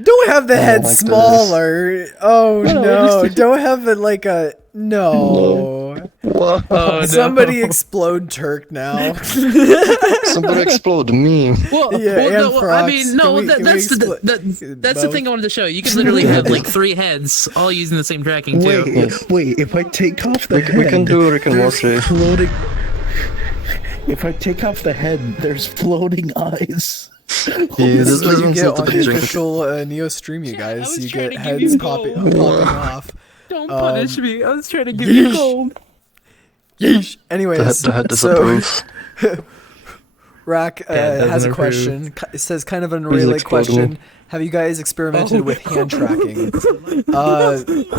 Don't have the head like smaller. Oh No, no! Don't have it like a no. What? Oh, no. Somebody explode Turk now. Somebody explode me. Well, Yeah, and no, I Frox. mean, no, Can we that's both? the thing I wanted to show. You can literally have like 3 heads all using the same tracking too. Wait, if I take off the head, We can do Rick and there's Morty. floating. If I take off the head, there's floating eyes. Yeah, This is what you one's get not on the the picture. official Neo stream, you I guys. was You trying get to give heads you popping gold. off. Don't punish me. I was trying to give you gold. Yeesh. Anyways, The head so disapproves. Rack doesn't has a approve. question. It says kind of an Please related explode question. me. Have you guys experimented with hand tracking?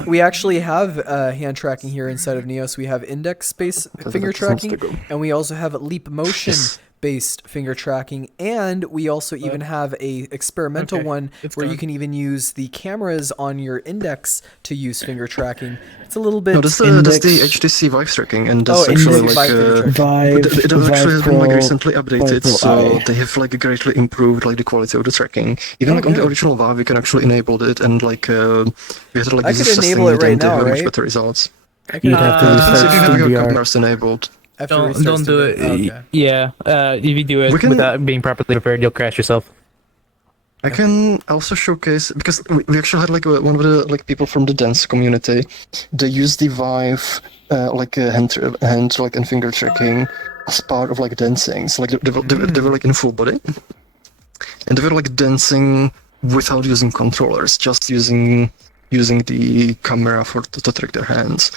We actually have hand tracking here inside of Neos. We have index-based finger that sounds tracking, to go. and we also have leap motion Yes. based finger tracking, and we also even have a experimental Okay, one it's where you gone. can even use the cameras on your index to use finger tracking. It's a little bit No, that's the HTC Vive tracking, and that's Oh, actually index like Vive finger Vive, it actually has been like Pro, recently updated, Vive Pro so I. they have like greatly improved like the quality of the tracking. Even like on the good. original Vive, you can actually enable it, and like we had to like I this could testing enable it right and they now, have much right? better results. I can You'd have to Uh, So if restart you have your SteamVR. cameras enabled, have to Don't restart do it. Okay. Yeah, if you do it We can- without being properly prepared, you'll crash yourself. I can also showcase because we actually had like one of the like people from the dance community. They used the Vive hand like and finger tracking as part of like dancing. So like they were like in full body, and they were like dancing without using controllers, just using the camera to track their hands.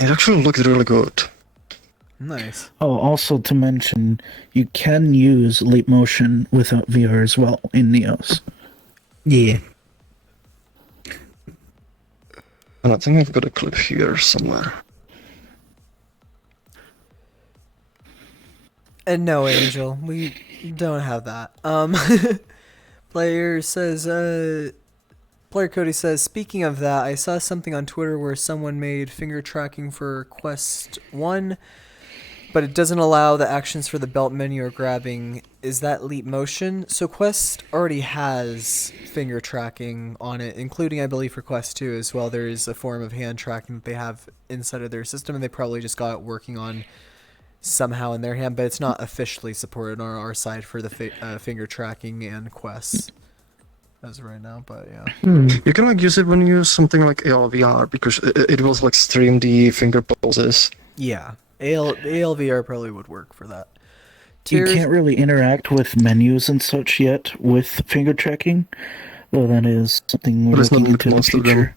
It actually looked really good. Nice. Oh, also to mention, you can use leap motion without VR as well in Neos. Yeah. And I think I've got a clip here somewhere. And no, Angel, we don't have that. Player Cody says, speaking of that, I saw something on Twitter where someone made finger tracking for Quest 1, but it doesn't allow the actions for the belt menu or grabbing. Is that leap motion? So Quest already has finger tracking on it, including, I believe, for Quest 2 as well. There is a form of hand tracking that they have inside of their system, and they probably just got it working on somehow in their hand, but it's not officially supported on our side for the finger tracking and quests as of right now. But yeah, You can like use it when you use something like ALVR because it will like stream the finger pulses. yeah, ALVR probably would work for that. You can't really interact with menus and such yet with finger tracking, though that is something we're But it's not looking into in the most of them.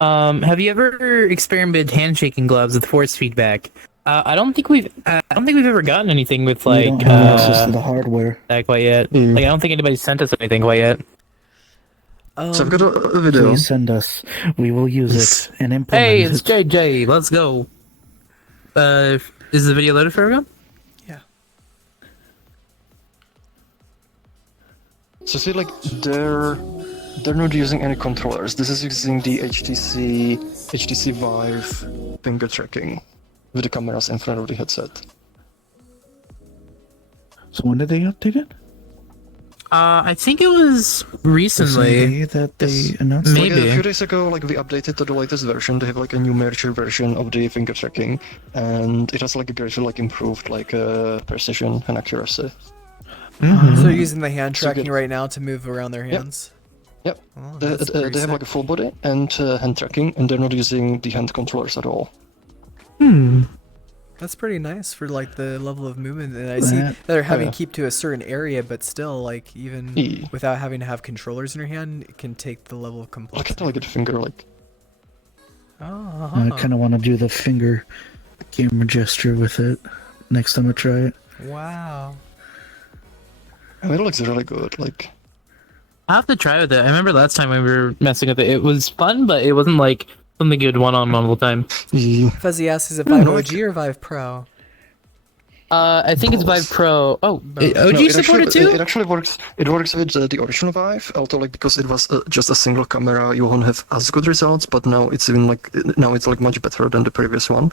future. Have you ever experimented handshaking gloves with force feedback? I don't think we've ever gotten anything with We like don't have access to the hardware. that quite yet. Mm. Like I don't think anybody sent us anything quite yet. So I've got a video. Please send us. We will use it and implement Hey, it. it's JJ. Let's go. Is the video loaded for everyone? Yeah. So see, like they're not using any controllers. This is using the HTC Vive finger tracking with the cameras in front of the headset. So when did they update it? I think it was The same recently. day that they Yes. announced Maybe. it? Like a few days ago, like we updated to the latest version. They have like a new mature version of the finger tracking, and it has like a greatly like improved like precision and accuracy. So they're using the hand So tracking good. right now to move around their hands. Yep. Oh, They that's pretty have like a sick. full body and hand tracking, and they're not using the hand controllers at all. That's pretty nice for like the level of movement. And I see that they're having yeah. to keep to a certain area, but still, like even Yeah. without having to have controllers in your hand, it can take the level of Look complexity. at like a finger like. Oh, I kind of want to do the finger camera gesture with it next time I try it. wow. I mean, it looks really good. Like. I'll have to try with it. I remember last time when we were messing with it, it was fun, but it wasn't like something you'd one-on-one all the time. Yeah. Fuzzy asks, is it Vive OG or Vive Pro? I think it's Vive Both. Pro. Oh, OG No, support it too? It actually works. It works with the original Vive, although like because it was just a single camera, you won't have as good results. But now it's even like much better than the previous one.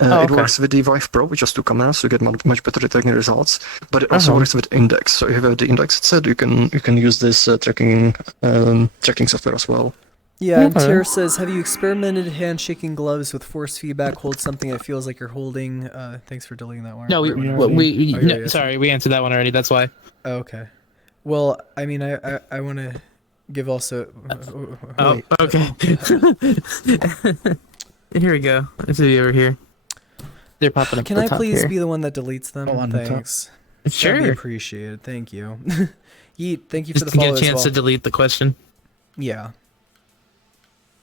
It Okay. works with the Vive Pro, which has 2 cameras, so you get much better tracking results. But it also works with Index. So if you have the Index set, you can use this tracking software as well. Yeah, and Okay. Tyr says, have you experimented handshaking gloves with force feedback? Hold something that feels like you're holding. Thanks for deleting that one. No, yeah, sorry, we answered that one already. That's why. Oh, okay. Well, I mean, I want to give also. Oh, okay. Here we go. Let's see over here. They're popping up. Can at I the top please here. be the one that deletes them? Oh, on the top. Thanks. That'd be Sure. appreciated. Thank you. Yeet, thank you Just for the to get follow a as chance well. to delete the question. Yeah.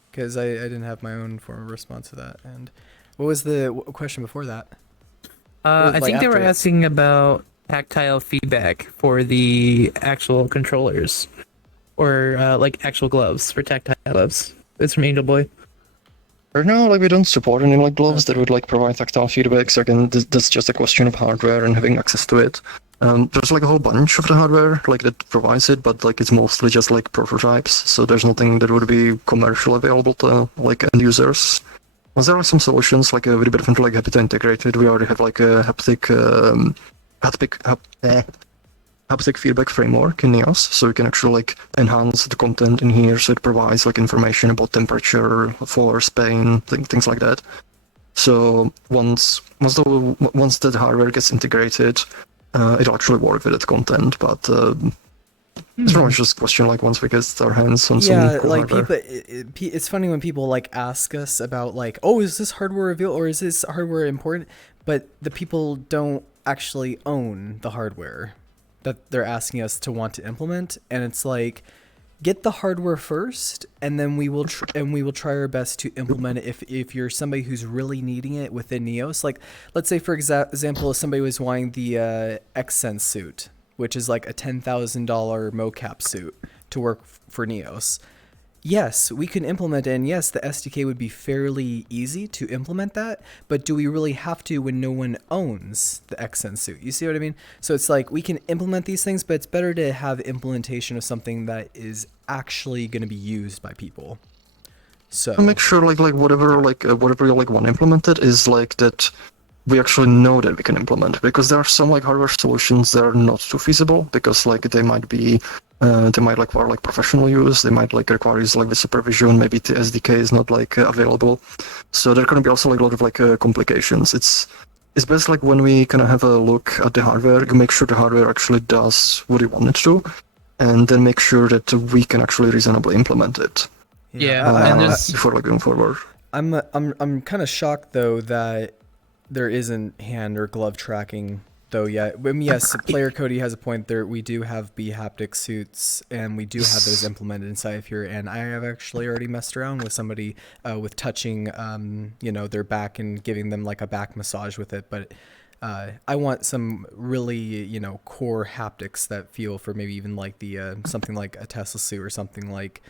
Because I didn't have my own form of response to that. And what was the question before that? I like think they were after it. asking about tactile feedback for the actual controllers, or like actual gloves for tactile gloves. It's from Angel Boy. Right now, like we don't support any like gloves that would like provide tactile feedback. So again, that's just a question of hardware and having access to it. There's like a whole bunch of the hardware like that provides it, but like it's mostly just like prototypes. So there's nothing that would be commercially available to like end users. Well, there are some solutions like we're definitely like happy to integrate it. We already have like a haptic feedback framework in NEOS, so you can actually like enhance the content in here, so it provides like information about temperature, force, pain, things like that. So once that hardware gets integrated, it'll actually work with that content. But it's pretty much just a question like once we get our hands on some cool like hardware. people. It's funny when people like ask us about like, oh, is this hardware available or is this hardware important? But the people don't actually own the hardware that they're asking us to want to implement, and it's like, get the hardware first, and then we will try our best to implement it if you're somebody who's really needing it within Neos. Like, let's say for example, if somebody was wanting the Xsense suit, which is like a $10,000 mocap suit to work for Neos. Yes, we can implement it, and yes, the SDK would be fairly easy to implement that, but do we really have to when no one owns the Xsense suit? You see what I mean? So it's like, we can implement these things, but it's better to have implementation of something that is actually going to be used by people. So Make sure like whatever you like want implemented is like that we actually know that we can implement, because there are some like hardware solutions that are not too feasible because like they might require like professional use, they might like require use like with supervision, maybe the SDK is not like available, so there can be also like a lot of like complications. It's best like when we kind of have a look at the hardware, you make sure the hardware actually does what you want it to, and then make sure that we can actually reasonably implement it. Yeah, and there's before like going forward. I'm kind of shocked though that there isn't hand or glove tracking though yet. I mean, yes, player Cody has a point there. We do have haptic suits, and we do have those implemented inside of here. And I have actually already messed around with somebody with touching, their back and giving them like a back massage with it. But I want some really, core haptics that feel for maybe even like the something like a Tesla suit or something like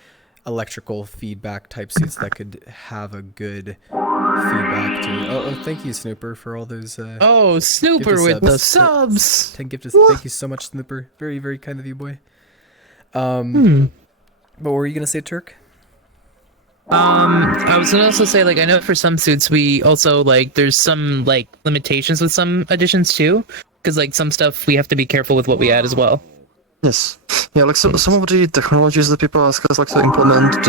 electrical feedback type suits that could have a good feedback to. Oh, thank you, Snooper, for all those. Snooper gifted with the subs. subs. 10 gifted. Thank you so much, Snooper. Very, very kind of you, boy. But what were you gonna say, Turk? I was gonna also say, like, I know for some suits we also like there's some like limitations with some additions too, because like some stuff we have to be careful with what we add as well. Yes. Yeah, like some of the technologies that people ask us like to implement,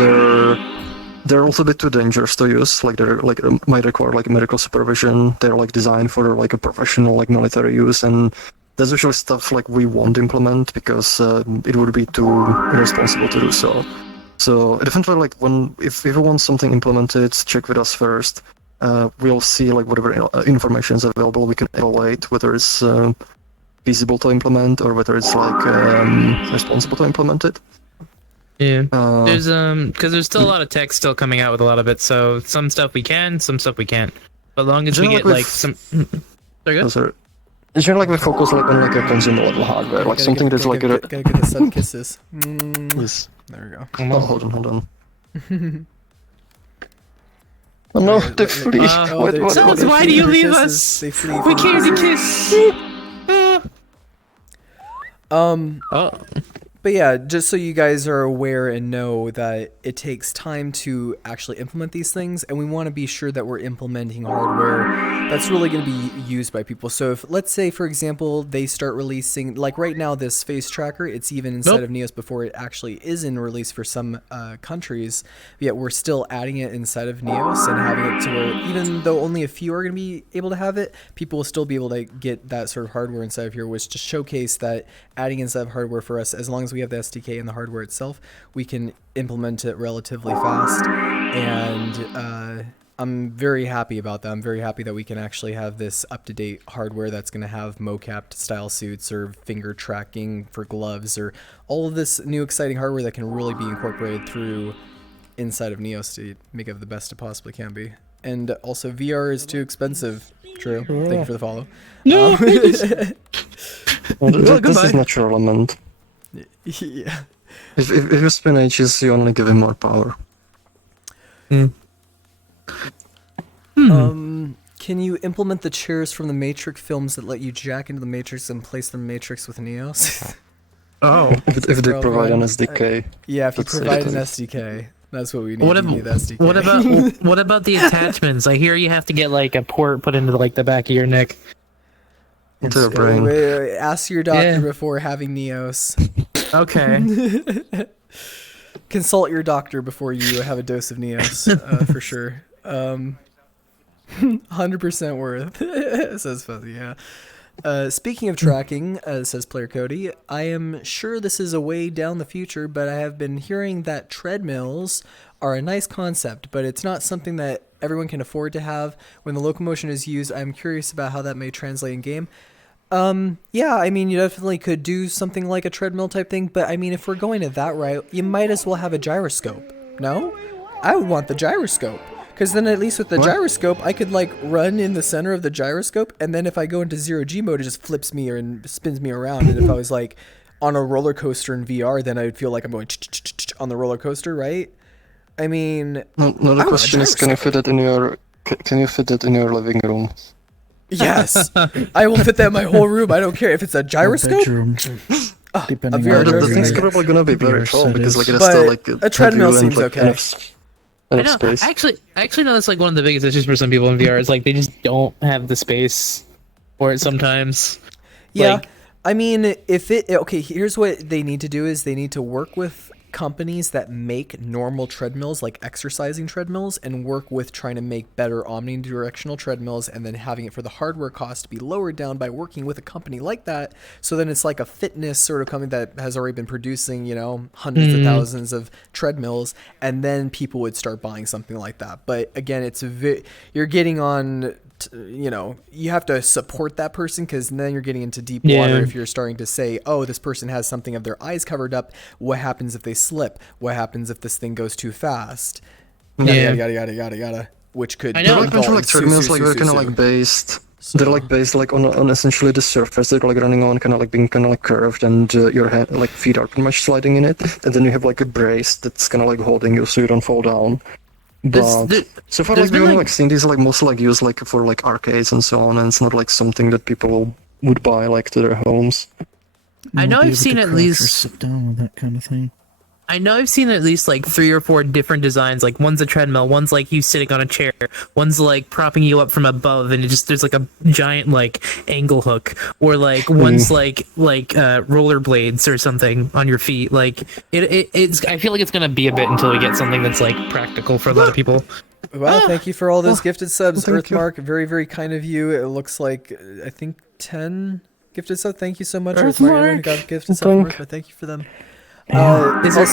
they're also a bit too dangerous to use. Like they're like might require like medical supervision. They're like designed for like a professional like military use, and that's usually stuff like we won't implement because it would be too irresponsible to do so. So definitely like if you want something implemented, check with us first. We'll see like whatever information is available. We can evaluate whether it's feasible to implement or whether it's like responsible to implement it. Yeah, there's because there's still a lot of tech still coming out with a lot of it. So some stuff we can, some stuff we can't. But long as we get like some. Sorry, go. Sorry. It's like we focus like on like a consumer level hardware, like something that's like gotta get the sun kisses. Yes. There we go. Oh, hold on. Oh no, they flee. Sounds, why do you leave us? They flee. We came to kiss. Oh. But yeah, just so you guys are aware and know that it takes time to actually implement these things, and we want to be sure that we're implementing hardware that's really going to be used by people. So if, let's say, for example, they start releasing, like right now, this face tracker, it's even inside of Neos before it actually is in release for some countries, yet we're still adding it inside of Neos and having it to where, even though only a few are going to be able to have it, people will still be able to get that sort of hardware inside of here, which to showcase that adding inside of hardware for us, as long as we have the SDK and the hardware itself, we can implement it relatively fast. And I'm very happy about that. I'm very happy that we can actually have this up-to-date hardware that's going to have mocap style suits or finger tracking for gloves, or all of this new exciting hardware that can really be incorporated through inside of Neos to make it the best it possibly can be. And also, VR is too expensive. True. Thank you for the follow. No. This is natural element. Yeah. If you spin H's, you only give him more power. Can you implement the chairs from the Matrix films that let you jack into the Matrix and place the Matrix with Neos? Oh. If they provide an SDK. Yeah, if you provide an SDK. That's what we need. We need the SDK. What about the attachments? I hear you have to get like a port put into like the back of your neck. Into your brain. Wait, ask your doctor before having Neos. Okay. Consult your doctor before you have a dose of Neos, for sure. 100% worth, says Fuzzy, yeah. Speaking of tracking, says Player Cody, I am sure this is a way down the future, but I have been hearing that treadmills are a nice concept, but it's not something that everyone can afford to have. When the locomotion is used, I'm curious about how that may translate in game. Yeah, I mean, you definitely could do something like a treadmill type thing, but I mean, if we're going to that route, you might as well have a gyroscope. No? I would want the gyroscope. Because then at least with the gyroscope, I could like run in the center of the gyroscope, and then if I go into 0G mode, it just flips me and spins me around. And if I was like on a roller coaster in VR, then I would feel like I'm going on the roller coaster, right? I mean, no, the question is, can you fit it in your living room? Yes, I will fit that in my whole room. I don't care if it's a gyroscope. Bedroom. Depending VR on The thing's probably gonna be very tall because like it's But still like a treadmill heavy and, seems like, okay. I know. Space. I actually know that's like one of the biggest issues for some people in VR. Is like they just don't have the space for it sometimes. Yeah, Like, I mean, if it okay, here's what they need to do: is they need to work with companies that make normal treadmills, like exercising treadmills, and work with trying to make better omnidirectional treadmills, and then having it for the hardware cost to be lowered down by working with a company like that. So then it's like a fitness sort of company that has already been producing, you know, hundreds of thousands of treadmills, and then people would start buying something like that. But again, it's you're getting on. You know, you have to support that person, because then you're getting into deep water if you're starting to say, oh, this person has something of their eyes covered up. What happens if they slip? What happens if this thing goes too fast? Yada. Which could I know. Like treadmills, like they're kind of like based. So. They're like based like on essentially the surface they're like running on, kind of like being kind of like curved, and your hand, like feet are pretty much sliding in it, and then you have like a brace that's kind of like holding you so you don't fall down. But so far, like, we've only like seen these like mostly like used like for like arcades and so on, and it's not like something that people would buy like to their homes. I know I've seen at least sit down with that kind of thing. I know I've seen at least like 3 or 4 different designs. Like one's a treadmill, one's like you sitting on a chair, one's like propping you up from above, and it just there's like a giant like angle hook, or like one's like rollerblades or something on your feet. Like it's I feel like it's gonna be a bit until we get something that's like practical for a lot of people. Well, thank you for all those gifted subs, Earthmark. Very, very kind of you. It looks like I think 10 gifted subs. Thank you so much, Earthmark. Everyone who got gifted subs, but thank you for them. MS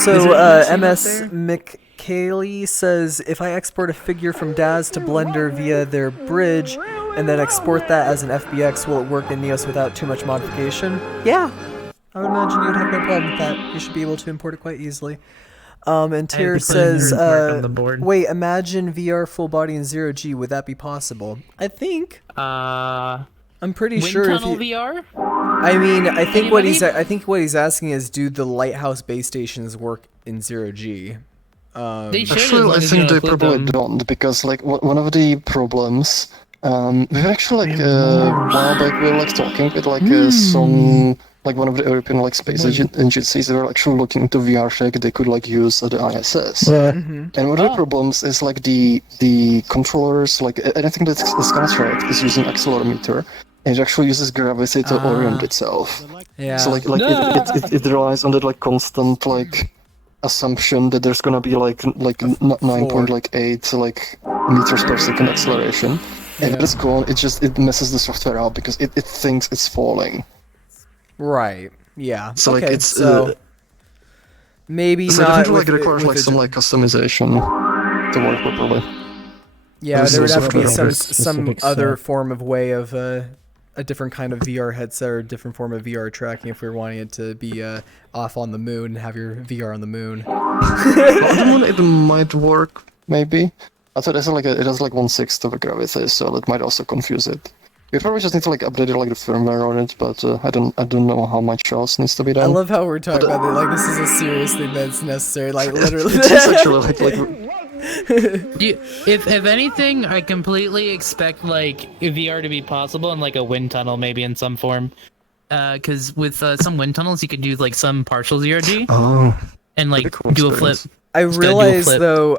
McKaylee says, if I export a figure from Daz to Blender via their bridge and then export that as an FBX, will it work in Neos without too much modification? Yeah, I would imagine you would have no problem with that. You should be able to import it quite easily. And Tyr says, wait, imagine VR full body in 0G. Would that be possible? I think. I'm pretty sure if you... VR? I mean, I think what he's asking is, do the Lighthouse base stations work in 0G? They should, as Actually, long I as you think don't they include probably them. don't, because like one of the problems, we've actually like a while back we were like talking with like some like one of the European like space agencies. They were actually looking into VR check they could like use at the ISS. And one of the problems is like the controllers, like anything that's construct is using accelerometer, and it actually uses gravity to orient itself. Yeah. So like it relies on that like constant like assumption that there's gonna be like 9.8 like meters per second acceleration, and if it's gone, it messes the software up because it thinks it's falling. Right. Yeah. So okay, like it's so maybe so not. it like with, requires with like a- some like customization to work properly. Yeah, This there would is have to be software some specific other stuff. form of way of a different kind of VR headset or a different form of VR tracking if we were wanting it to be off on the moon and have your VR on the moon. On the moon, it might work maybe. I thought it has like 1/6 of the gravity, so that might also confuse it. You probably just need to like update like the firmware on it, but I don't know how much else needs to be done. I love how we're talking about it like this is a serious thing that's necessary, like literally. It's actually like If anything, I completely expect like VR to be possible in like a wind tunnel, maybe in some form. Because with some wind tunnels, you could do like some partial ZRG oh, and like cool do a flip. experience. I Just gotta do a realize flip. though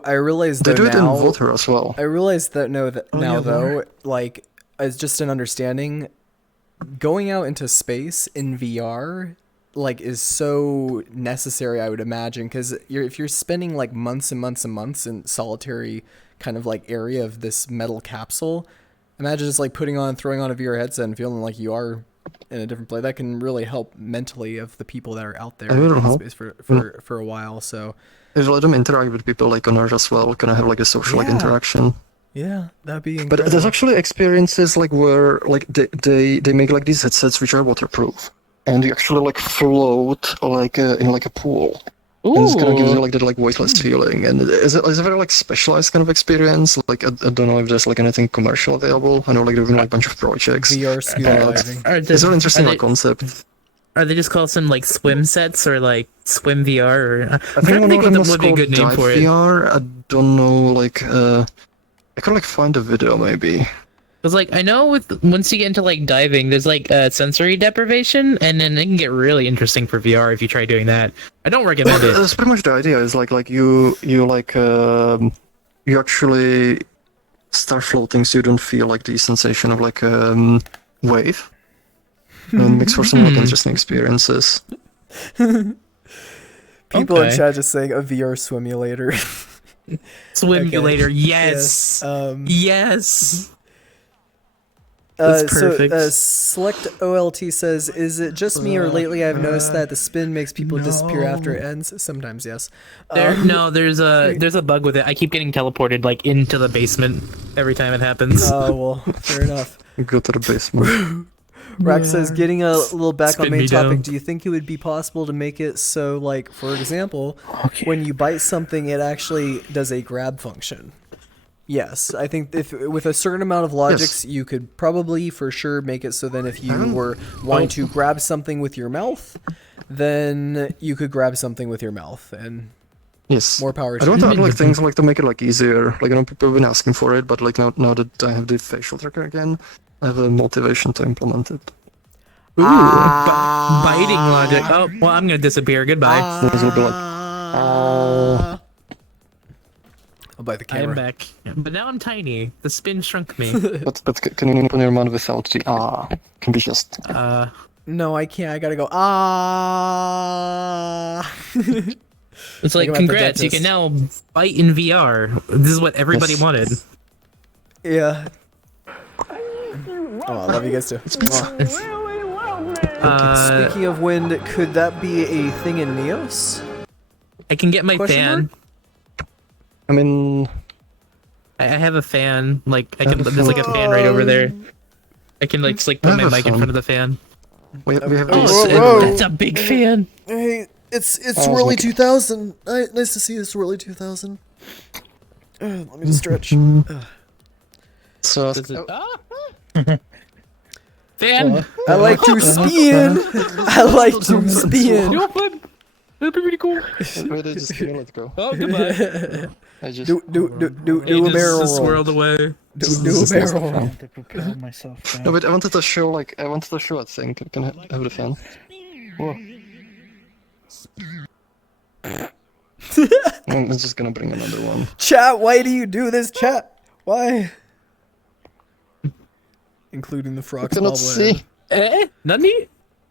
They do it in now water as well. I realize that now yeah, though, like as just an understanding, going out into space in VR like is so necessary, I would imagine, because if you're spending like months and months and months in solitary kind of like area of this metal capsule, imagine just like throwing on a VR headset and feeling like you are in a different place. That can really help mentally of the people that are out there It will in help. space for a while. So It'll let them interact with people like on Earth as well, kind of have like a social like Yeah. interaction. yeah, that'd be But incredible. there's actually experiences like where like they make like these headsets which are waterproof, and you actually like float like in like a pool. And it's gonna give you like that like voiceless feeling, and it's a very like specialized kind of experience. Like I don't know if there's like anything commercial available. I know like there've been like a bunch of projects. VR scuba but diving. It's a really interesting like concept. Are they just called some like swim sets or like swim VR? Or I'm I trying think to one think of what them was would be a called good name Dive for it. VR. I don't know, like I could like find a video maybe. Because like I know with once you get into like diving, there's like sensory deprivation, and then it can get really interesting for VR if you try doing that. I don't recommend it. That's pretty much the idea. Is like you like you actually start floating, so you don't feel like the sensation of like wave. And it makes for some like interesting experiences. People in Okay. chat just saying a VR swimulator. Swimulator, Okay. yes, yes. So That's perfect. Select OLT says, "Is it just me or lately I've noticed that the spin makes people disappear after it ends? Sometimes, yes. There's a bug with it. I keep getting teleported like into the basement every time it happens. Oh well, fair enough." Go to the basement. Rack says, "Getting a little back on Spin main me topic. down. Do you think it would be possible to make it so, like, for example, Okay. when you bite something, it actually does a grab function?" Yes, I think if with a certain amount of logics, you could probably for sure make it so then if you were wanting to grab something with your mouth, then you could grab something with your mouth, and Yes. more power I to don't you. have like things like to make it like easier. Like I know people have been asking for it, but like now that I have the facial tracker again, I have a motivation to implement it. Ooh, biting logic. Oh, well, I'm gonna disappear. Goodbye. Otherwise it'll be like, I'll bite the I am camera. back, but now I'm tiny. The spin shrunk me. but can you open your mouth without the can be just No, I can't. I gotta go. It's like, I'm at the congrats, you dentist. can now bite in VR. This is what everybody Yes. wanted. Yeah. Oh, I love you guys too. Speaking of wind, could that be a thing in Neos? I can get my Question fan. I mean I have a fan. Like, I can. There's like a fan right over there. I can like just like put I my have a mic in fan. front of the fan. we have Oh, these whoa. That's a big fan. Hey, it's Oh, Swirly like- 2000. Nice to see you, Swirly 2000. Let me just stretch. so Does it- Fan. I like to spin. I like to spin. No flip. That'd be pretty cool. Wait, I just can't let go. Oh, goodbye. I just. Do a barrel roll. swirled away. Do a barrel I roll. have to prepare myself. No, but I wanted to show a thing. Can I have the fan? Whoa. I'm just gonna bring another one. Chat, why do you do this, chat? Why? Including the frog's I cannot bobblehead. see. Nani?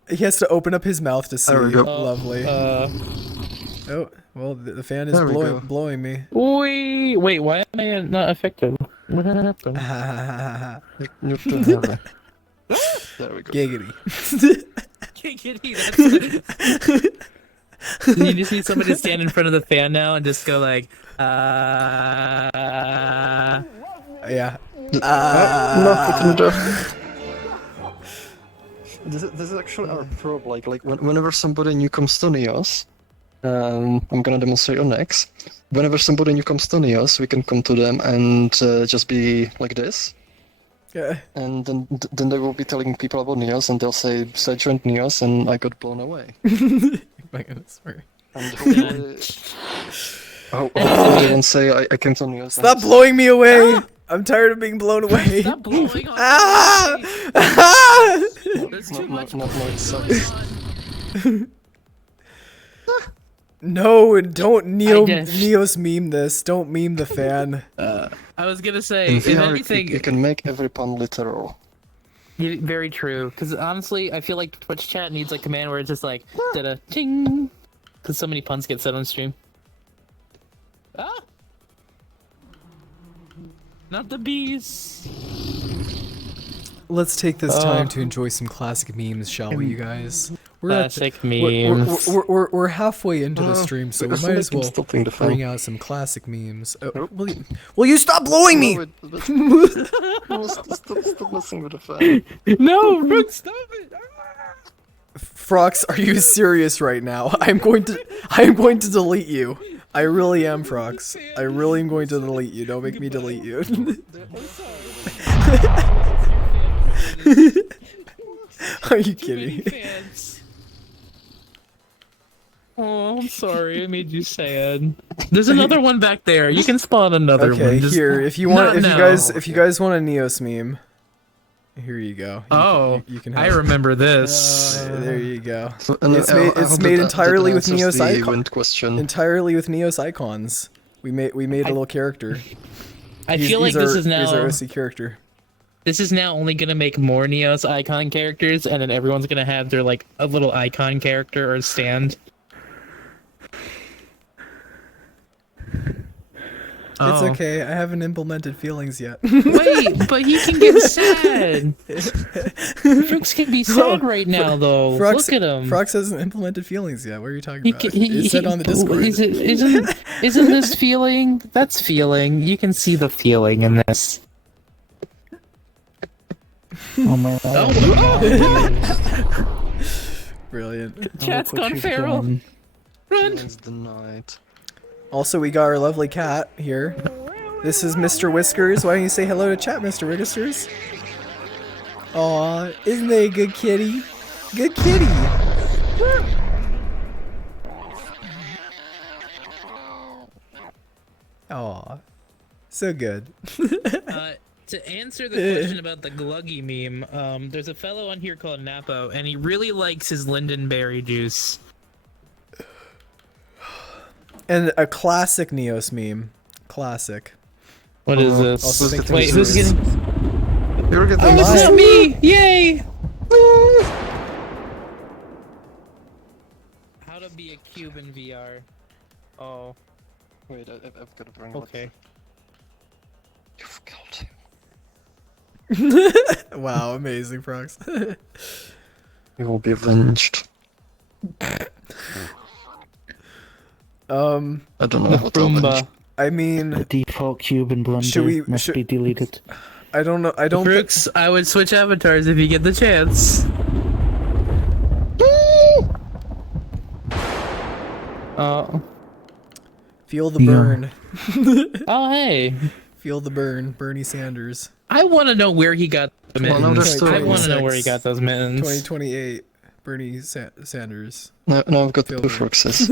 He has to open up his mouth to see. There we go. Lovely. Oh, well, the fan is There we go. blowing me. Wait, why am I not affected? What happened? You don't have it. There we go. Giggity. Giggity, that's You just need somebody to stand in front of the fan now and just go like, Yeah. No, I can do. This is actually our probe. Like whenever somebody new comes to Neos, I'm gonna demonstrate on X. Whenever somebody new comes to Neos, we can come to them and just be like this. Yeah. And then they will be telling people about Neos, and they'll say, "I joined Neos, and I got blown away." My goodness, sorry. And hopefully they won't say, "I came to Neos." Stop blowing me away! I'm tired of being blown away. stop blowing on Ah! me. Ah! There's too much No, it sucks. No, don't guess. Neos meme this. Don't meme the fan. I was gonna say, In if VR, anything, you can make every pun literal. very true. Because honestly, I feel like Twitch chat needs a command where it's just like, da-da, ting. Because so many puns get said on stream. Ah! Not the bees. Let's take this time to enjoy some classic memes, shall we, you guys? We're at the- Classic memes. We're halfway into the stream, so we might as well Stopping the bring fan. out some classic memes. Oh, will you stop blowing me? No, stop messing with the fan. No, Brooke, stop it! Frox, are you serious right now? I am going to delete you. I really am, Frox. I really am going to delete you. Don't make me delete you. Are you kidding? Oh, I'm sorry. I made you sad. There's another one back there. You can spawn another Okay, one. Just here. If you not want, now. if you guys want a Neos meme, here you go. You can I have it. remember this. There you go. And It's I made- hope it's that made that entirely with answers Neos the icon. wind question. Entirely with Neos icons. We made a little character. I feel like this is He's our now. OC character. This is now only gonna make more Neos icon characters, and then everyone's gonna have their like a little icon character or stand. It's okay. I haven't implemented feelings yet. Wait, but he can get sad. Brooks can be sad right now, though. Frox, Look at him. Frox hasn't implemented feelings yet. What are you talking He about? can, he, It's said on the Discord. Isn't this feeling? That's feeling. You can see the feeling in this. Oh my god. Brilliant. Chat's Look what gone you've feral. done. Run. It's the night. Also, we got our lovely cat here. This is Mr. Whiskers. Why don't you say hello to chat, Mr. Whiskers? Aw, isn't they a good kitty? Good kitty! Aw, so good. To answer the question about the Gluggy meme, there's a fellow on here called Napo, and he really likes his lindenberry juice. And a classic Neos meme. Classic. What is this? Also think Wait, this who's is- getting? You're getting Oh, it's Nice. not me! Yay! How to be a cube in VR? Oh, Wait, I've got to bring okay. You've killed him. Wow, amazing, Frox. You will be avenged. I don't know what to avenge. Roomba. I mean, The default cube in Blender Should we- must should- be deleted. I don't know. I don't. thi- Brooks, I would switch avatars if you get the chance. Oh. Feel the Yeah. burn. Oh, hey. Feel the burn. Bernie Sanders. I want to know where he got the Well, now mittens. there's I want to know 26. where he got those mittens. 2028. Bernie Sanders. No, I've got two Fruxes.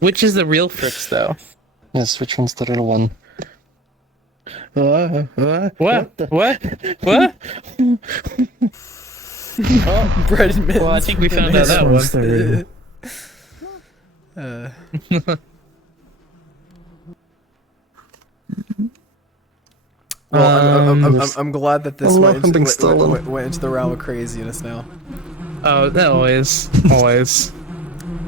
Which is the real Frix, though? Yes, which one's the real one? What? the- What? Oh, bread and Well, I think we found out that one's the real. Well, I'm glad that this went being into the realm of craziness now. Oh, that always.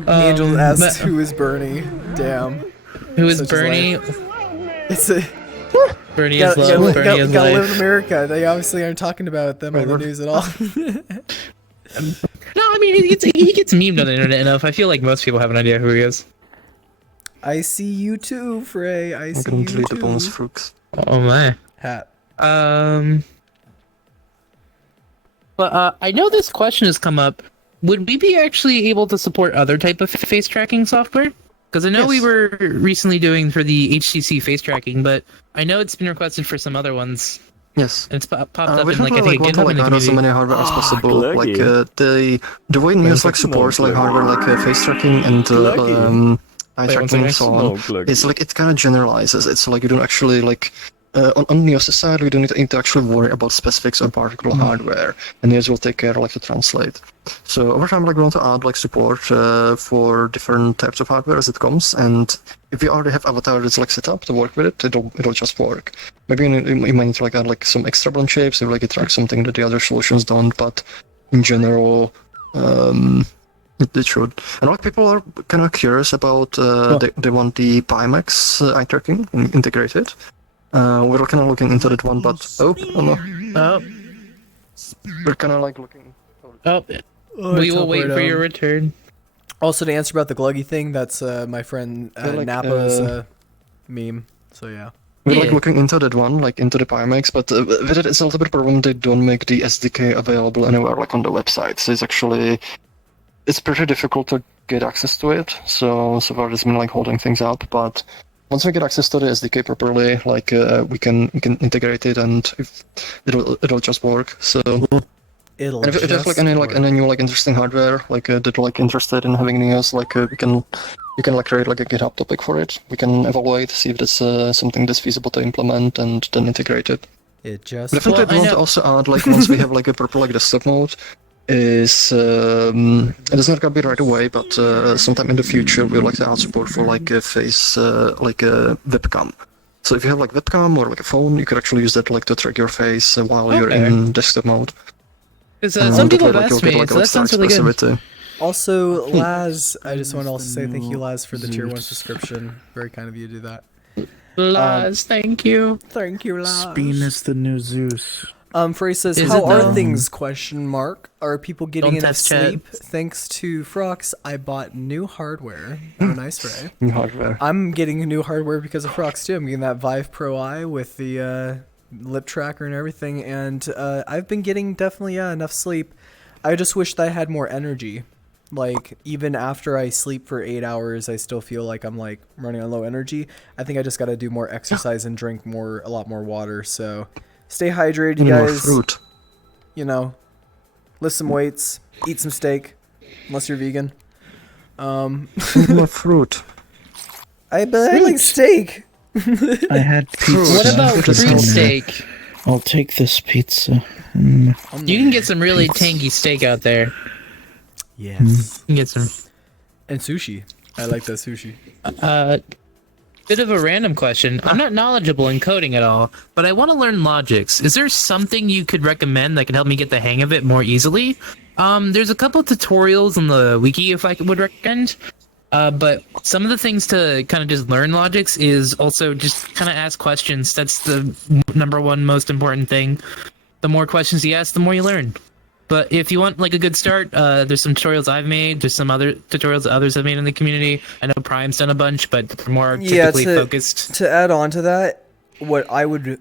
Angel asked, "Who is Bernie?" Damn. Who is Such Bernie? It's a Bernie is love. Bernie is gotta live life. in America. They obviously aren't talking about them on the news at all. No, I mean he gets memed on the internet enough. I feel like most people have an idea who he is. I see you too, Frey. I I'm see gonna you delete the too. bonus Frux. Oh my. Hat. But I know this question has come up. Would we be actually able to support other type of face tracking software? Because I know we were recently doing for the HTC face tracking, but I know it's been requested for some other ones. Yes. And it's popped up We in like I want think a to GitHub in the add as community. many hardware as possible. Like the way News like supports like hardware like face tracking and eye tracking and so on. It's like it kind of generalizes. It's like you don't actually like. On Neos' side, we don't need to actually worry about specifics on particular hardware, and Neos will take care like to translate. So over time, like we want to add like support for different types of hardware as it comes, and if you already have avatar that's like set up to work with it, it'll just work. Maybe you might need to like add like some extra blend shapes if like it tracks something that the other solutions don't, but in general, it should. And like people are kind of curious about they want the Pimax eye tracking integrated. We're kind of looking into that one, but oh no, we're kind of like looking. We will wait for your return. Also, to answer about the gluggy thing, that's my friend like, Napa's meme. So yeah. We're like looking into that one, like into the Pimax, but with it, it's a little bit problem. They don't make the SDK available anywhere, like on the website. So it's pretty difficult to get access to it. So far, it's been like holding things up, but. Once we get access to the SDK properly, like we can integrate it, and it'll just work. So if there's like any new like interesting hardware, like that like interested in having Neos, like we can like create like a GitHub topic for it. We can evaluate, see if that's something that's feasible to implement, and then integrate it. It just. Definitely want to also add like once we have like a proper like desktop mode. Is it's not gonna be right away, but sometime in the future we'd like to add support for like a face like a webcam. So if you have like webcam or like a phone, you could actually use that like to track your face while you're in desktop mode. Because some people have asked me, so that sounds really good. Also, Laz, I just want to also say thank you, Laz, for the tier 1 subscription. Very kind of you to do that. Laz, thank you. Thank you, Laz. Speen is the new Zeus. Frey says, Is how it are though? things, question mark? Are people getting Don't enough test chat. sleep? Thanks to Frox, I bought new hardware. Oh, nice, Frey. New hardware. I'm getting new hardware because of Frox, too. I'm getting that Vive Pro Eye with the lip tracker and everything, and I've been getting definitely, enough sleep. I just wish that I had more energy. Like, even after I sleep for 8 hours, I still feel like I'm, like, running on low energy. I think I just gotta do more exercise and drink a lot more water, so... Stay hydrated, you More guys. fruit. You know, lift some weights, eat some steak, unless you're vegan. More fruit. I like steak. I had pizza. What about Fruit fruit is steak? I'll take this pizza. You can get some really tangy steak out there. Yes. You can get some. And sushi. I like that sushi. Bit of a random question. I'm not knowledgeable in coding at all, but I want to learn logics. Is there something you could recommend that could help me get the hang of it more easily? There's a couple tutorials on the wiki if I would recommend. But some of the things to kind of just learn logics is also just kind of ask questions. That's the number one most important thing. The more questions you ask, the more you learn. But if you want like a good start, there's some tutorials I've made. There's some other tutorials that others have made in the community. I know Prime's done a bunch, but they're more typically focused. To add on to that, what I would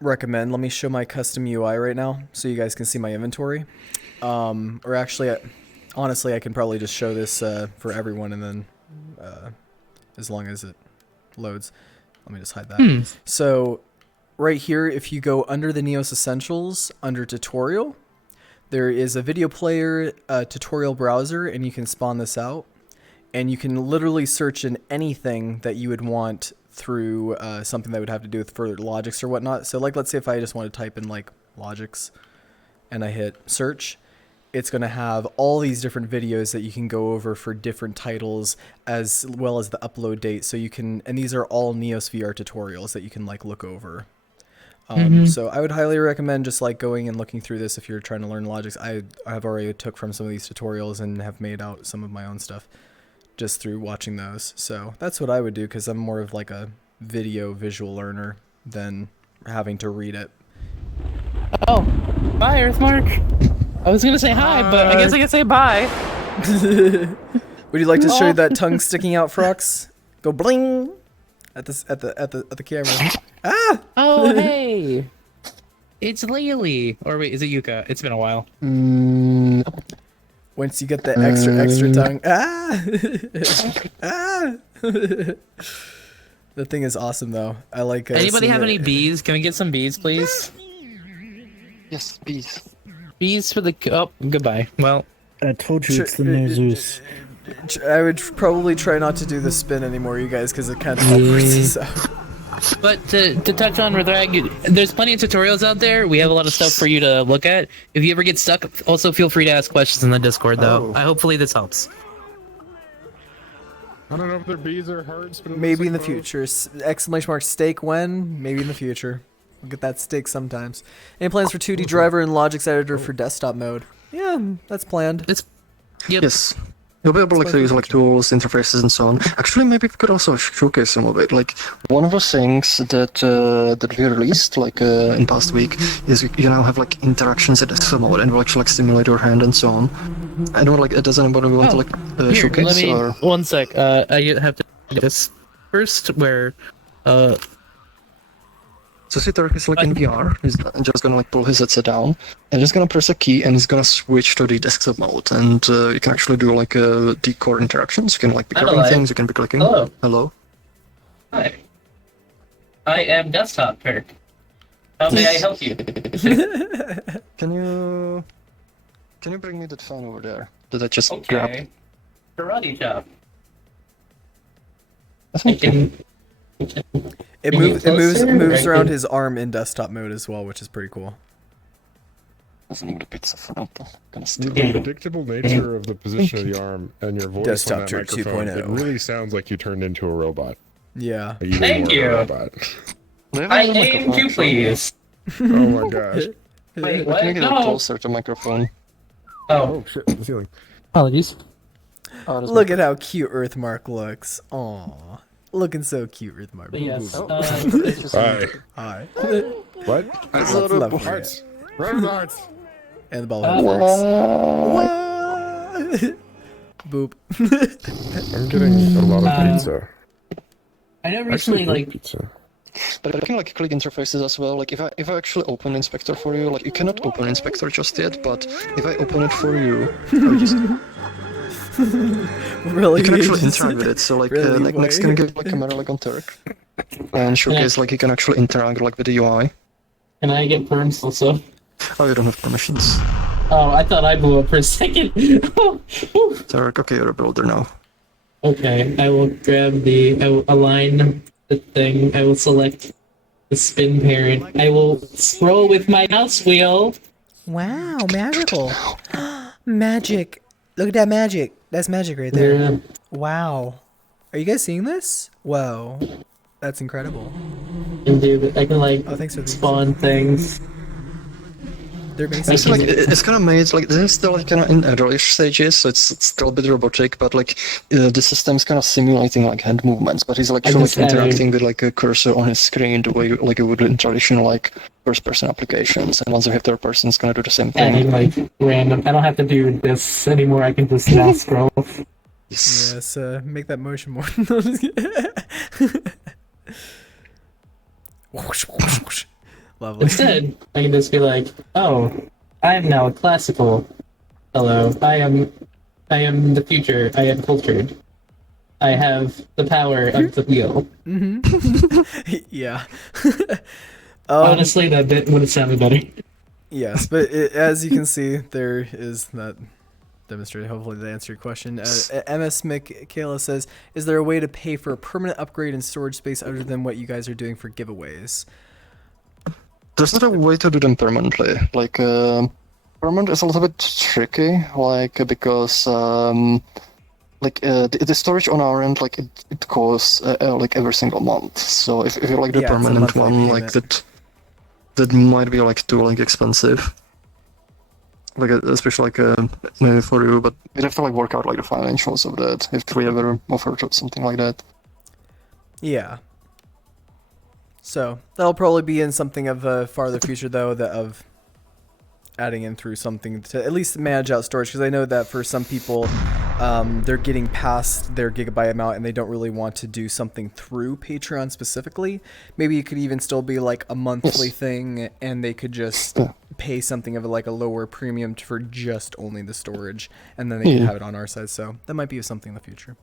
recommend, let me show my custom UI right now so you guys can see my inventory. Or actually, honestly, I can probably just show this for everyone and then as long as it loads. Let me just hide that. So right here, if you go under the Neos Essentials, under tutorial, there is a video player tutorial browser, and you can spawn this out. And you can literally search in anything that you would want through something that would have to do with further logics or whatnot. So like, let's say if I just want to type in like logics and I hit search, it's going to have all these different videos that you can go over for different titles as well as the upload date. So you can, and these are all Neos VR tutorials that you can like look over. So I would highly recommend just like going and looking through this if you're trying to learn logics. I have already took from some of these tutorials and have made out some of my own stuff just through watching those. So that's what I would do, because I'm more of like a visual learner than having to read it. Oh, bye, Earthmark. I was gonna say hi, but I guess I can say bye. Would you like to show you that tongue sticking out, Frox? Go bling at the camera. Ah! Oh, hey. It's Lily. Or wait, is it Yuka? It's been a while. Once you get the extra tongue. Ah! Ah! The thing is awesome, though. I like. Anybody have any bees? Can we get some bees, please? Yes, bees. Bees for the. Oh, goodbye. Well, I told you it's the new Zeus. I would probably try not to do the spin anymore, you guys, because it kind of freaks us out. but to touch on Rathrag, there's plenty of tutorials out there. We have a lot of stuff for you to look at. If you ever get stuck, also feel free to ask questions in the Discord, though. Hopefully this helps. I don't know if they're bees or hearts, but Maybe in the future. Exclamation mark steak when? Maybe in the future. We'll get that steak sometimes. Any plans for 2D driver and Logic's editor for desktop mode? Yeah, that's planned. Yep. Yes. You'll be able to use like tools, interfaces, and so on. Actually, maybe we could also showcase some of it. Like one of the things that that we released like in past week is you now have like interactions in desktop mode, and will actually like stimulate your hand and so on. I don't like. Does anybody want to like Here, showcase? let me, or? one sec. I have to do this first. Where So Sitter is like in VR. He's just gonna like pull his headset down and just gonna press a key and he's gonna switch to the desktop mode, and you can actually do like decor interactions. You can like be clicking things. You can be clicking. Hello. Hello. Hi. I am Desktop Perk. How may I help you? Can you bring me that phone over there? Did I just grab? Okay. Karate chop. Thank you. It moves around his arm in desktop mode as well, which is pretty cool. The predictable nature of the position of the arm and your voice Desktop on that Turk microphone, 2.0. it really sounds like you turned into a robot. Yeah. Like, Thank you. I aim to please. Oh my gosh. Wait, Can what? you get No. closer to the microphone? Oh, Oh shit, the ceiling. apologies. Oh, that's Look at how cute Earthmark looks. Aw. Looking so cute, Earthmark. But yes. Hi. Hi. What? That's lovely. Hearts. Right with the hearts. And the ball works. Boop. I'm getting a lot of pizza. I know recently, like, pizza. But I can like click interfaces as well. Like if I actually open Inspector for you, like you cannot open Inspector just yet, but if I open it for you, Really? you can actually interact with it. So like Really, like next can give like camera like on Turk and showcase like you can actually interact like with the UI. can I get perms also? Oh, you don't have permissions. Oh, I thought I blew up for a second. Turk, okay, you're a builder now. Okay, I will I will align the thing. I will select the spin parent. I will scroll with my mouse wheel. Wow, magical. Magic. Look at that magic. That's magic right there. Yeah. Wow. Are you guys seeing this? Whoa. That's incredible. And dude, I can like Oh, thanks for the spawn things. They're It's basically like it's kind of made like this is still like kind of in early stages, so it's still a bit robotic, but like the system's kind of simulating like hand movements, but he's like, just interacting with like a cursor on his screen the way like it would in traditional like first-person applications, and once you hit third person, it's gonna do the same Adding thing. like random. I don't have to do this anymore. I can just now scroll. Yes. Yes, make that motion more. Lovely. Instead, I can just be like, "Oh, I am now classical. Hello, I am the future. I am cultured. I have the power of the wheel." Yeah. Honestly, that bit would have sounded better. Yes, but as you can see, there is that demonstrated. Hopefully that answered your question. MS Michaela says, is there a way to pay for a permanent upgrade in storage space other than what you guys are doing for giveaways? There's not a way to do them permanently. Like, permanent is a little bit tricky, like, because, the storage on our end, like, it costs, like, every single month. So if you like the permanent one, like, that might be, like, too, like, expensive. Like, especially, like, maybe for you, but you'd have to, like, work out, like, the financials of that, if we ever offer something like that. Yeah. So, that'll probably be in something of a farther future, though, of adding in through something to at least manage out storage, because I know that for some people, they're getting past their gigabyte amount and they don't really want to do something through Patreon specifically. Maybe it could even still be like a monthly thing, and they could just pay something of like a lower premium for just only the storage, and then they can have it on our side. So that might be something in the future.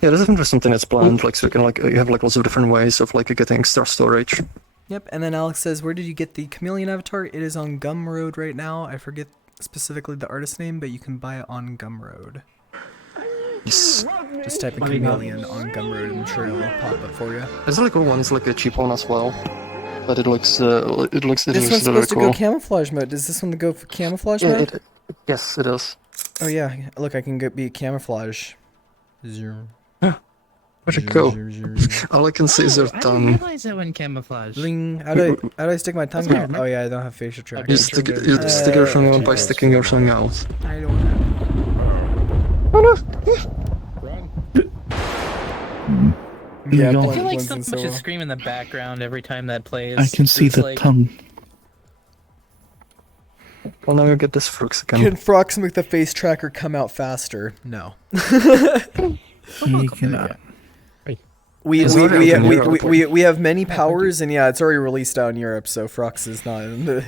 Yeah, there's definitely something that's planned, like, so you can, like, you have, like, lots of different ways of, like, getting extra storage. Yep, and then Alex says, where did you get the Chameleon avatar? It is on Gumroad right now. I forget specifically the artist name, but you can buy it on Gumroad. Yes. Just type in Chameleon on Gumroad and I'm sure it'll pop up for you. There's a really cool one, it's like a cheap one as well. But it looks This one's supposed to cool. go camouflage mode. Does this one go for camouflage mode? Yes, it is. Oh yeah, look, I can be camouflage. Zero. Where'd it go? All I can see is their I didn't tongue. realize that went camouflage. Bling. How do I stick my tongue out? Oh yeah, I don't have facial tracker. You stick your tongue out by sticking your tongue out. I don't have. Oh no! Yeah, I I blend feel like blends in something so should well. scream in the background every time that plays. I can see It's the like, tongue. Well, now you get this Frooks again. Can Frox make the face tracker come out faster? No. You cannot. We already have many powers, and yeah, it's already released out in Europe, so Frox is not in the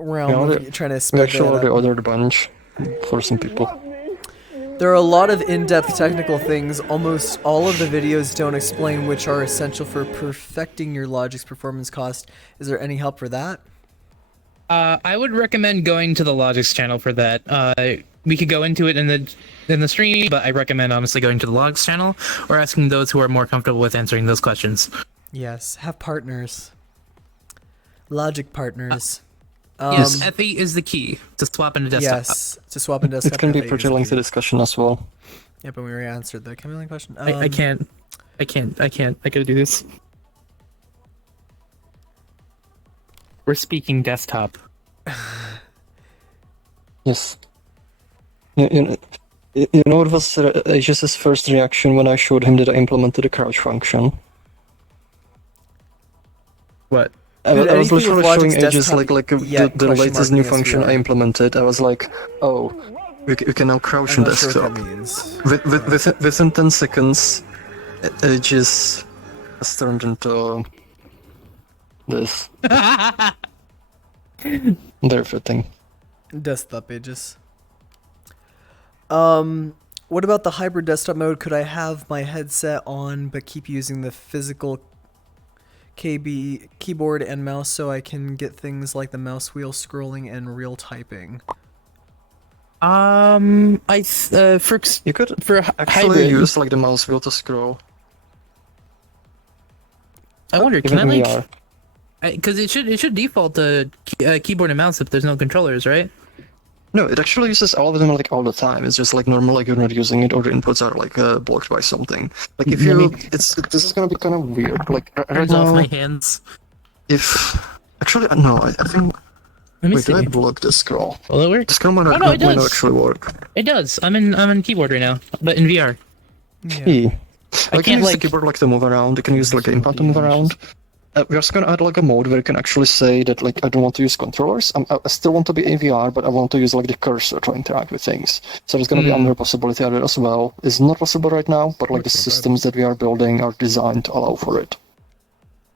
realm of trying to We spec that actually already up. ordered a bunch for some people. There are a lot of in-depth technical things. Almost all of the videos don't explain which are essential for perfecting your Logic's performance cost. Is there any help for that? I would recommend going to the Logic's channel for that. We could go into it in the stream, but I recommend honestly going to the Logic's channel or asking those who are more comfortable with answering those questions. Yes, have partners. Logic partners. Yes, Effie is the key to swap into desktop. Yes, to swap into desktop. It can be FA pretty is lengthy key. discussion as well. Yeah, but we already answered the Chameleon question. I can't. I gotta do this. We're speaking desktop. Yes. You know what was Aegis' first reaction when I showed him that I implemented the crouch function? What? I Dude, was anything with literally showing Logic's Aegis desktop, the latest new question mark function means I implemented. I was like, oh, we can now crouch I'm in not sure what desktop. that means. Within 10 seconds, Aegis has turned into this. Very fitting. Desktop pages. What about the hybrid desktop mode? Could I have my headset on but keep using the physical keyboard and mouse so I can get things like the mouse wheel scrolling and real typing? You could for actually hybrid. use like the mouse wheel to scroll. I wonder, can I Even in like? VR. Because it should default to keyboard and mouse if there's no controllers, right? No, it actually uses all of them like all the time. It's just like normal, like you're not using it, or the inputs are like blocked by something. Like if you, this is gonna be kind of weird. Like right Turns off now, my hands. if actually no, I think. Let me Wait, see. did I block the scroll? Will it work? The scroll might not, Oh, no, it might not does. actually work. It does. I'm in keyboard right now, but in VR. Yeah. I can can't, use like- the keyboard like to move around. I can use like the input to move around. We're just gonna add like a mode where you can actually say that like I don't want to use controllers. I still want to be in VR, but I want to use like the cursor to interact with things. So there's gonna be another possibility added as well. It's not possible right now, but like the systems that we are building are designed to allow for it.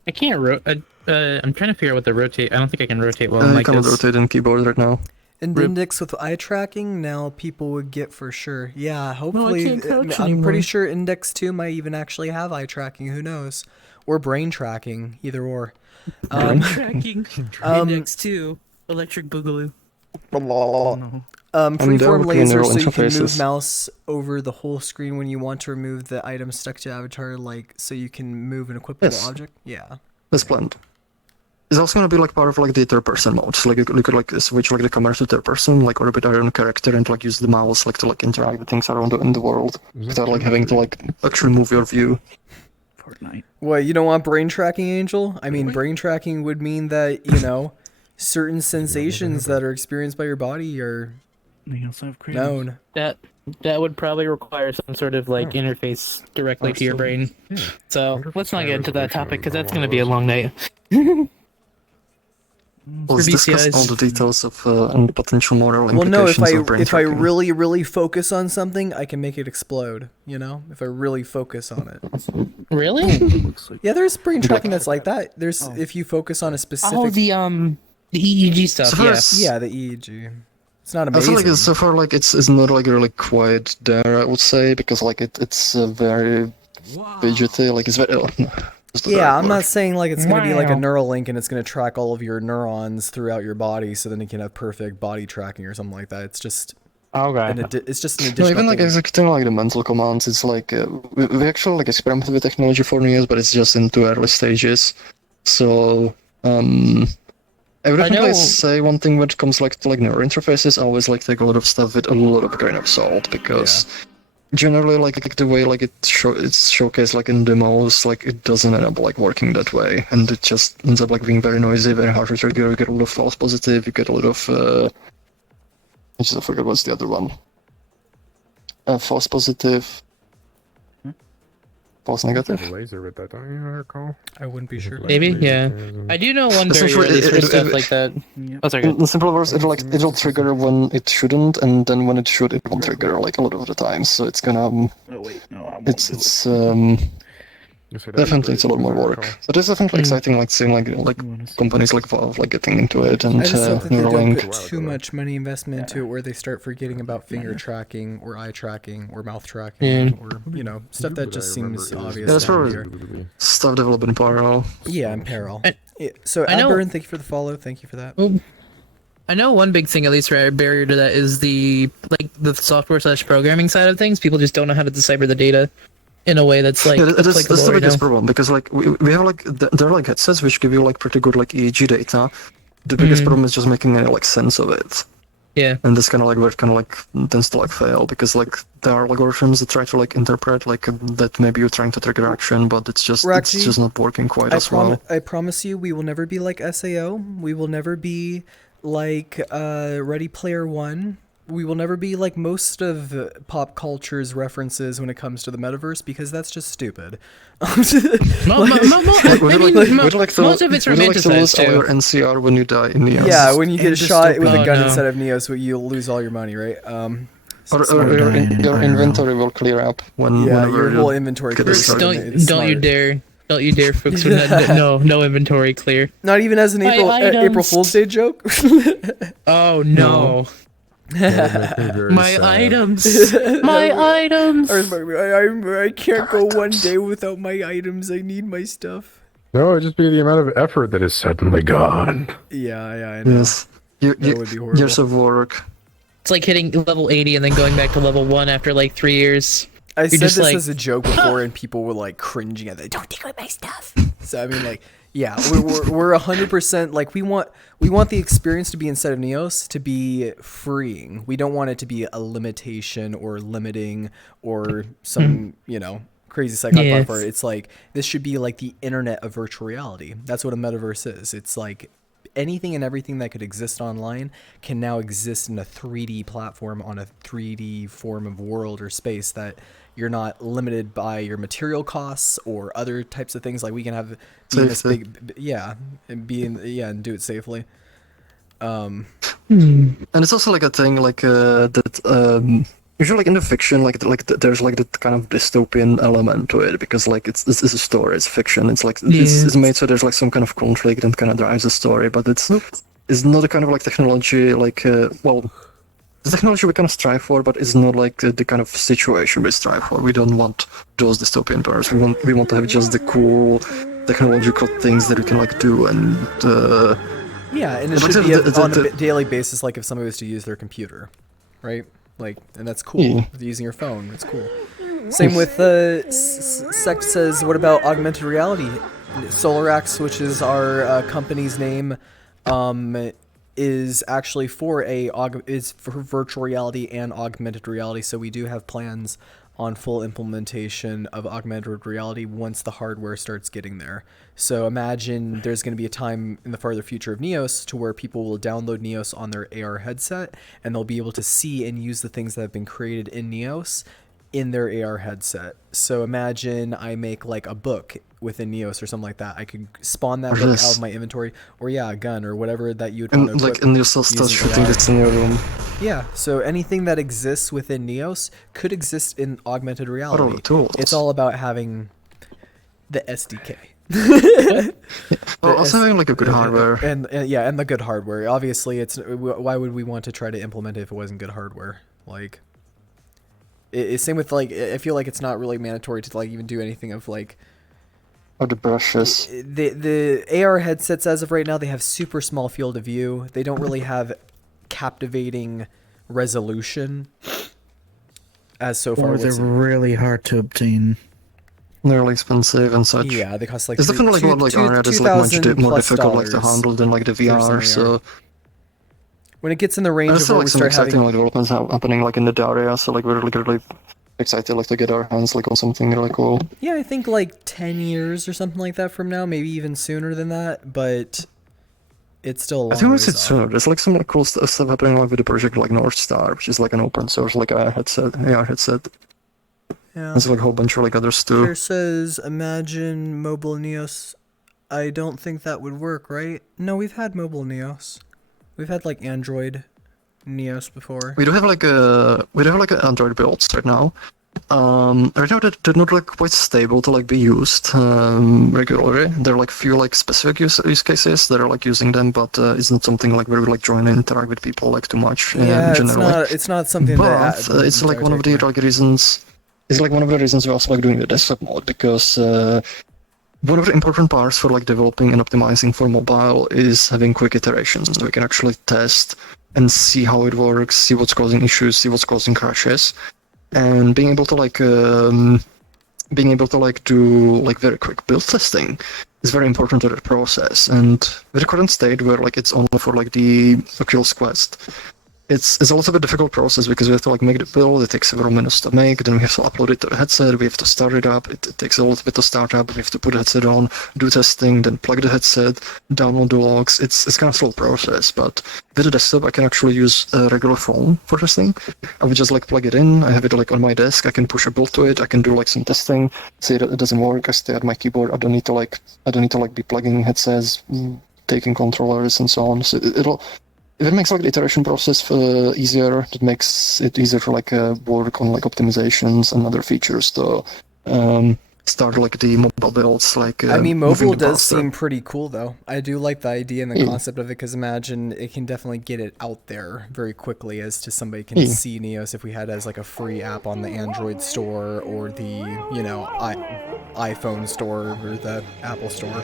I can't I'm trying to figure out what the rotate. I don't think I can rotate well. You like cannot this. rotate in keyboard right now. An index with eye tracking now people would get for sure. Yeah, hopefully. I'm pretty sure Index 2 might even actually have eye tracking. Who knows? Or brain tracking, either or. Brain tracking. Index 2, Electric Boogaloo. Freeform laser, so you can move mouse over the whole screen when you want to remove the item stuck to avatar, like so you can move an equipable object. Yeah. That's planned. It's also gonna be like part of like the third person mode. So like you could like switch like the camera to third person, like orbit our own character and like use the mouse like to like interact with things around in the world without like having to like actually move your view. Fortnite. What, you don't want brain tracking, Angel? I mean, brain tracking would mean that, you know, certain sensations that are experienced by your body are known. That would probably require some sort of like interface directly to your brain. So let's not get into that topic because that's going to be a long night. Let's discuss all the details of and the potential moral implications of brain if I tracking. really focus on something, I can make it explode. You know, if I really focus on it. Really? Yeah, there's brain tracking that's like that. There's if you focus on a specific. Oh, the EEG stuff. So Yeah, the EEG. It's not I amazing. feel like so far like it's not like really quite there, I would say, because like it's very fidgety, like it's very. Yeah, I'm not saying like it's going to be like a neural link and it's going to track all of your neurons throughout your body so then you can have perfect body tracking or something like that. It's just it's just an additional No, even like thing. executing like the mental commands, it's like we actually like experimented with technology for years, but it's just in too early stages. So I would definitely say one thing when it comes like to like neural interfaces, I always like take a lot of stuff with a lot of grain of salt because. Generally, like the way like it's showcased like in demos, like it doesn't end up like working that way, and it just ends up like being very noisy, very hard to trigger. You get a lot of false positive. You get a lot of I forgot what's the other one. False positive. False negative. Laser with that, don't you recall? I wouldn't be sure. Maybe, yeah. I do know one barrier at least for stuff like that. Oh, sorry. In simple words, it'll trigger when it shouldn't, and then when it should, it won't trigger like a lot of the time. So it's gonna. It's definitely it's a lot more work. But it's definitely exciting, like seeing like companies like Valve like getting into it and I just hope that they don't Neuralink. put too much money investment into it where they start forgetting about finger tracking or eye tracking or mouth tracking or, you know, stuff that just seems obvious. Yeah, that's down probably here. stuff developed in parallel. Yeah, in parallel. So, I know- Adburn, thank you for the follow. Thank you for that. I know one big thing, at least for a barrier to that, is the software/programming side of things. People just don't know how to decipher the data in a way that's like That's the applicable, biggest problem because like we have like there are like headsets which give you like pretty good like EEG data. The biggest problem is just making any like sense of it. Yeah. And this kind of like where it kind of like tends to like fail because like there are algorithms that try to like interpret like that maybe you're trying to trigger action, but it's just not working quite as well. I promise you, we will never be like SAO. We will never be like Ready Player One. We will never be like most of pop culture's references when it comes to the metaverse because that's just stupid. Most of it's romanticized too. Your too. NCR when you die in Neos. Yeah, when you get shot with a gun no. instead of Neos, you'll lose all your money, right? Or your inventory will clear up when your whole inventory clears. Don't you dare. Don't you dare, folks. No inventory clear. Not even as an April Fool's Day joke? Oh, no. My items. My items. I can't go one day without my items. I need my stuff. No, it'd just be the amount of effort that is suddenly gone. Yeah, I know. Yes. That would be horrible. Years of work. It's like hitting level 80 and then going back to level 1 after like 3 years. I said this as a joke before, and people were like cringing at that. Don't take away my stuff. So I mean, like, yeah, we're 100% like we want the experience to be instead of Neos to be freeing. We don't want it to be a limitation or limiting or some crazy psychopath part. It's like this should be like the internet of virtual reality. That's what a metaverse is. It's like anything and everything that could exist online can now exist in a 3D platform on a 3D form of world or space that you're not limited by your material costs or other types of things. Like we can have this big, and do it safely. And it's also like a thing like that usually like in the fiction like there's like that kind of dystopian element to it because like it's a story, it's fiction, it's like it's made so there's like some kind of conflict and kind of drives the story, but it's is not the kind of like technology like the technology we kind of strive for, but it's not like the kind of situation we strive for. We don't want those dystopian powers. We want to have just the cool technological things that we can like do and. Yeah, and it should be on a daily basis, like if somebody was to use their computer, right? Like, and that's cool. Yeah. Using your phone, it's cool. Same with Sect says, what about augmented reality? SolarX, which is our company's name, is actually for virtual reality and augmented reality. So we do have plans on full implementation of augmented reality once the hardware starts getting there. So imagine there's going to be a time in the farther future of Neos to where people will download Neos on their AR headset and they'll be able to see and use the things that have been created in Neos in their AR headset. So imagine I make like a book within Neos or something like that. I could spawn that book out of my inventory, or a gun or whatever that you'd want to and you start shooting this in your room. Yeah, so anything that exists within Neos could exist in augmented reality. It's all about having the SDK. Well, also having like a good hardware. And the good hardware. Obviously, why would we want to try to implement it if it wasn't good hardware? Like, it's same with like, I feel like it's not really mandatory to like even do anything of like. Or the brushes. The AR headsets as of right now, they have super small field of view. They don't really have captivating resolution as so far. Or they're really hard to obtain. They're really expensive and such. Yeah, they cost like. It's definitely like AR is like much more difficult like to handle than like the VR. So when it gets in the range of where we start having exciting like developments happening like in the area, so like we're really excited like to get our hands like on something really cool. Yeah, I think like 10 years or something like that from now, maybe even sooner than that, but it's still a long I think ways it's sooner. There's like some like cool stuff happening like with the project like North Star, which is like an open source like AR headset. Yeah. There's like a whole bunch of like others too. Here says, imagine mobile Neos. I don't think that would work, right? No, we've had mobile Neos. We've had like Android Neos before. We do have like Android builds right now. Right now they're not like quite stable to like be used regularly. There are like few like specific use cases that are like using them, but it's not something like where we like join and interact with people like too much. Yeah, generally. it's not something. But it's like one of the like reasons. It's like one of the reasons we're also like doing the desktop mode, because one of the important parts for like developing and optimizing for mobile is having quick iterations, so we can actually test and see how it works, see what's causing issues, see what's causing crashes, and being able to do like very quick build testing is very important to the process. And with the current state where like it's only for like the Oculus Quest, it's also a bit difficult process because we have to like make the build. It takes several minutes to make. Then we have to upload it to the headset. We have to start it up. It takes a little bit to start up. We have to put the headset on, do testing, then plug the headset, download the logs. It's kind of a slow process. But with the desktop, I can actually use a regular phone for testing. I would just like plug it in. I have it like on my desk. I can push a build to it. I can do like some testing. Say that it doesn't work. I stay at my keyboard. I don't need to be plugging headsets, taking controllers, and so on. So if it makes like the iteration process easier, it makes it easier to like work on like optimizations and other features to start like the mobile builds. Like I mean, mobile does seem pretty cool though. I do like the idea and the concept of it, because imagine it can definitely get it out there very quickly as to somebody can see Neos if we had as like a free app on the Android store or the iPhone store or the Apple store.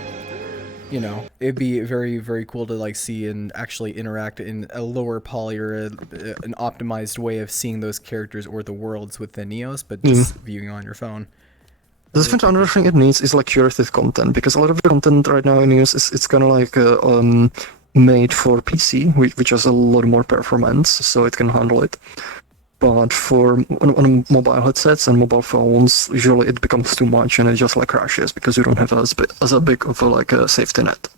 You know, it'd be very, very cool to like see and actually interact in a lower poly or an optimized way of seeing those characters or the worlds within Neos, but just viewing on your phone. The different another thing it needs is like curated content, because a lot of the content right now in Neos it's kind of like made for PC, which has a lot more performance, so it can handle it. But on mobile headsets and mobile phones, usually it becomes too much and it just like crashes because you don't have as big of a safety net.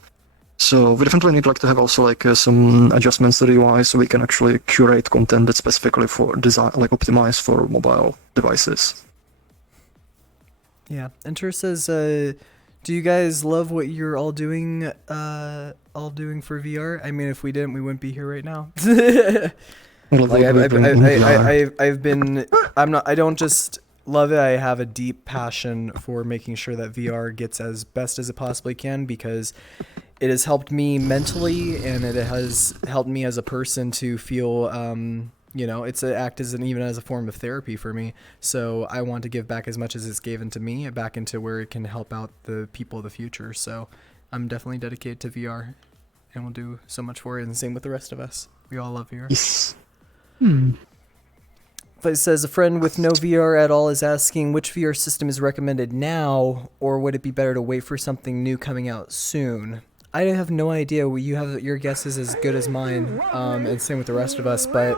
So we definitely need like to have also like some adjustments to the UI, so we can actually curate content that's specifically for design, like optimized for mobile devices. Yeah, Enter says, do you guys love what you're all doing for VR? I mean, if we didn't, we wouldn't be here right now. Like I don't just love it. I have a deep passion for making sure that VR gets as best as it possibly can, because it has helped me mentally, and it has helped me as a person to feel, you know, it's an act as even as a form of therapy for me. So I want to give back as much as it's given to me, back into where it can help out the people of the future. So I'm definitely dedicated to VR, and we'll do so much for it. And same with the rest of us. We all love VR. Yes. But it says a friend with no VR at all is asking which VR system is recommended now, or would it be better to wait for something new coming out soon? I have no idea. You have your guess is as good as mine, and same with the rest of us. But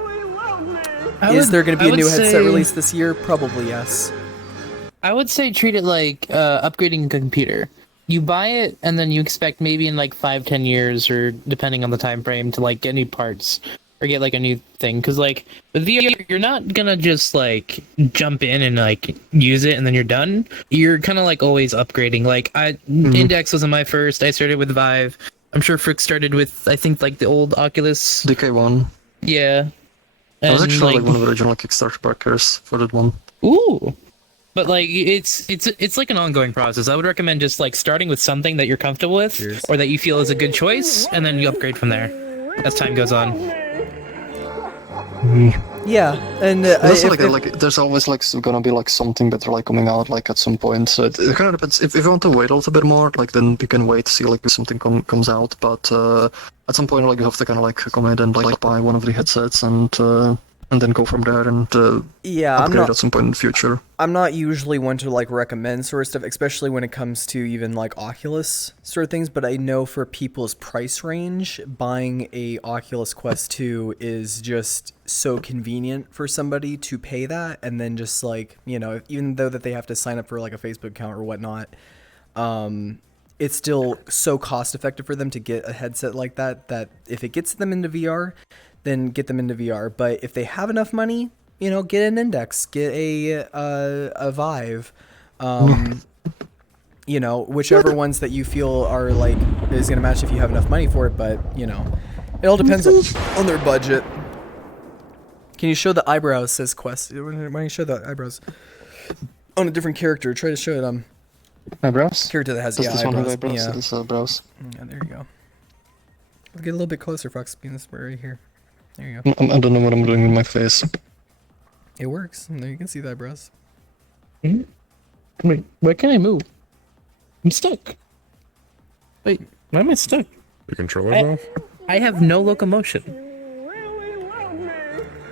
is there going to be a new headset released this year? Probably yes. I would say treat it like upgrading a computer. You buy it, and then you expect maybe in like 5-10 years, or depending on the time frame, to like get new parts or get like a new thing. Because like with VR, you're not gonna just like jump in and like use it and then you're done. You're kind of like always upgrading. Like Index wasn't my first. I started with Vive. I'm sure Frick started with, I think, like the old Oculus. DK1. Yeah. I was And, actually like one of the original Kickstarter backers for that one. Ooh. But like it's like an ongoing process. I would recommend just like starting with something that you're comfortable with, or that you feel is a good choice, and then you upgrade from there as time goes on. Yeah, and there's always like gonna be like something better like coming out like at some point. So it kind of depends. If you want to wait a little bit more, like then you can wait to see like if something comes out. But at some point, like you have to kind of like come in and like buy one of the headsets and then go from there and upgrade at some point in the future. I'm not usually one to like recommend sort of stuff, especially when it comes to even like Oculus sort of things. But I know for people's price range, buying a Oculus Quest 2 is just so convenient for somebody to pay that, and then just like, you know, even though that they have to sign up for like a Facebook account or whatnot, it's still so cost effective for them to get a headset like that, that if it gets them into VR, then get them into VR. But if they have enough money, you know, get an Index, get a Vive, you know, whichever ones that you feel are like is gonna match if you have enough money for it. But you know, it all depends on their budget. Can you show the eyebrows? Says Quest. Why don't you show the eyebrows on a different character? Try to show it eyebrows. Character that has Does this eyebrows. one have eyebrows? Yeah. This eyebrows. Yeah, there you go. Get a little bit closer, Fox. Being this right here. There you go. I don't know what I'm doing with my face. It works. There you can see the eyebrows. Wait, where can I move? I'm stuck. Wait, why am I stuck? The controller though? I have no locomotion.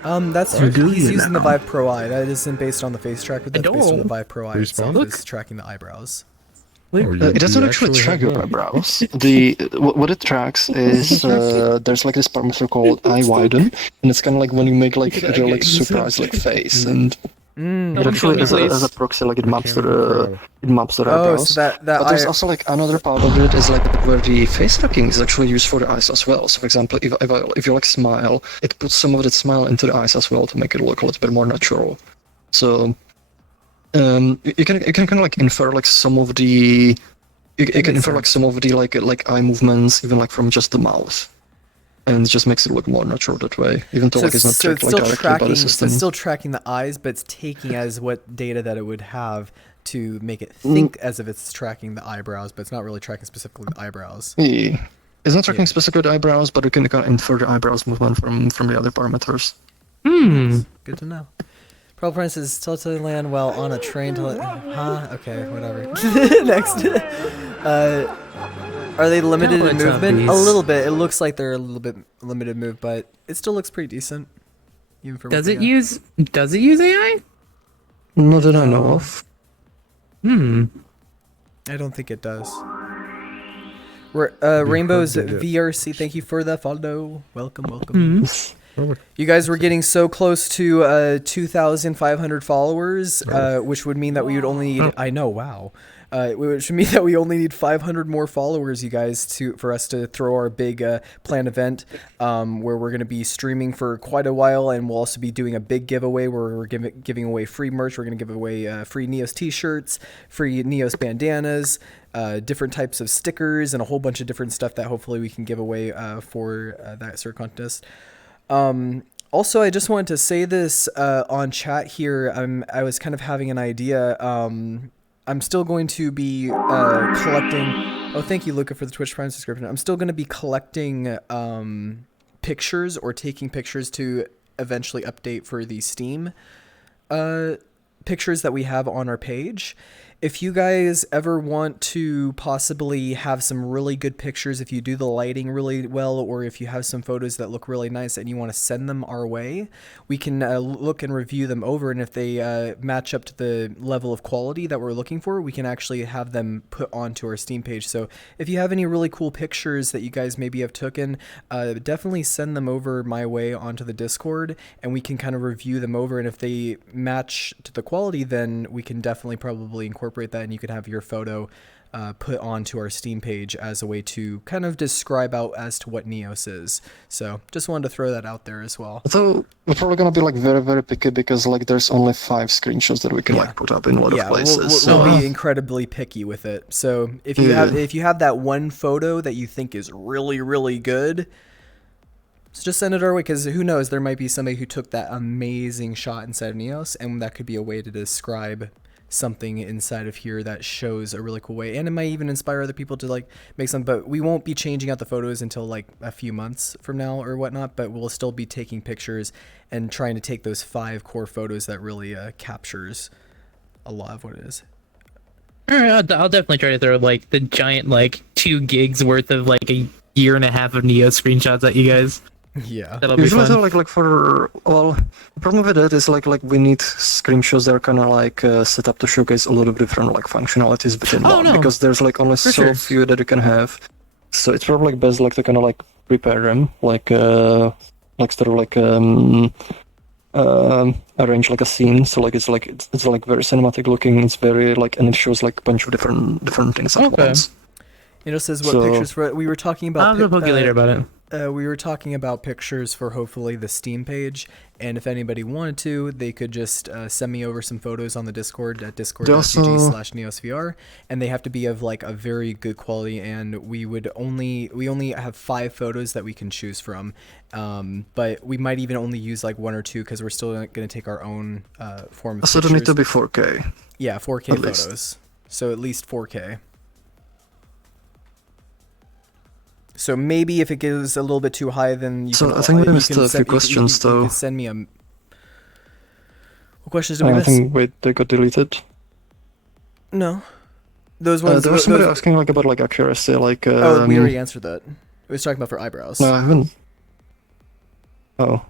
That's he's using the Vive Pro Eye. That isn't based on the face tracker. That's based on the Vive Pro Eye itself. It's tracking the eyebrows. It doesn't actually track your eyebrows. What it tracks is there's like this parameter called eye widen, and it's kind of like when you make like a like surprise like face, and it actually as a proxy like it maps to the eyebrows. So that but there's also like another part of it is like where the face tracking is actually used for the eyes as well. So for example, if you like smile, it puts some of that smile into the eyes as well to make it look a little bit more natural. So. You can kind of like infer like some of the like eye movements even like from just the mouth, and it just makes it look more natural that way, even though like it's not tracked like directly by the system. So it's still tracking the eyes, but it's taking as what data that it would have to make it think as if it's tracking the eyebrows, but it's not really tracking specifically the eyebrows. Yeah. It's not tracking specifically the eyebrows, but you can kind of infer the eyebrows movement from the other parameters. Good to know. Pearl Prince is tilting land while on a train to okay, whatever. Next. Are they limited in movement? A little bit. It looks like they're a little bit limited move, but it still looks pretty decent. Even for Does it use AI? Not that I know of. I don't think it does. Rainbow's VRC, thank you for the follow. Welcome. You guys were getting so close to 2,500 followers, which would mean that we would only need, I know, wow. Which would mean that we only need 500 more followers, you guys, for us to throw our big planned event, where we're going to be streaming for quite a while, and we'll also be doing a big giveaway where we're giving away free merch. We're going to give away free Neos t-shirts, free Neos bandanas, different types of stickers, and a whole bunch of different stuff that hopefully we can give away for that sort of contest. Also, I just wanted to say this on chat here. I was kind of having an idea. I'm still going to be collecting Oh, thank you, Luca, for the Twitch Prime subscription. I'm still going to be collecting pictures or taking pictures to eventually update for the Steam pictures that we have on our page. If you guys ever want to possibly have some really good pictures, if you do the lighting really well, or if you have some photos that look really nice and you want to send them our way, we can look and review them over, and if they match up to the level of quality that we're looking for, we can actually have them put onto our Steam page. So if you have any really cool pictures that you guys maybe have taken, definitely send them over my way onto the Discord, and we can kind of review them over, and if they match to the quality, then we can definitely probably incorporate that, and you could have your photo put onto our Steam page as a way to kind of describe out as to what Neos is. So just wanted to throw that out there as well. So we're probably gonna be like very, very picky because like there's only 5 screenshots that we can like put up in a lot of places. We'll be incredibly picky with it. So if you have that one photo that you think is really, really good, just send it our way, because who knows, there might be somebody who took that amazing shot inside of Neos, and that could be a way to describe something inside of here that shows a really cool way, and it might even inspire other people to like make some. But we won't be changing out the photos until like a few months from now or whatnot, but we'll still be taking pictures and trying to take those 5 core photos that really captures a lot of what it is. All right, I'll definitely try to throw like the giant like 2 gigs worth of like a year and a half of Neo screenshots at you guys. Yeah. That'll be Usually, fun. like for the problem with it is like we need screenshots that are kind of like set up to showcase a lot of different like functionalities within one, because there's like only so few that you can have. So it's probably like best like to kind of like prepare them, like sort of like arrange like a scene. So like it's like very cinematic looking. It's very like, and it shows like a bunch of different things at once. You know, says what pictures for we were talking about. I'll poke you later about it. We were talking about pictures for hopefully the Steam page, and if anybody wanted to, they could just send me over some photos on the Discord at discord.gg/neosvr, and they have to be of like a very good quality, and we only have 5 photos that we can choose from, but we might even only use like 1 or 2 because we're still going to take our own form of so pictures. they need to be 4K. Yeah, 4K photos. So at least 4K. So maybe if it goes a little bit too high, then you can... I think we missed a few questions, though. You can send me a... What questions did we miss? I think they got deleted. No. Those ones... there was somebody asking like about like accuracy, like... oh, we already answered that. We was talking about for eyebrows. No, I haven't. Oh.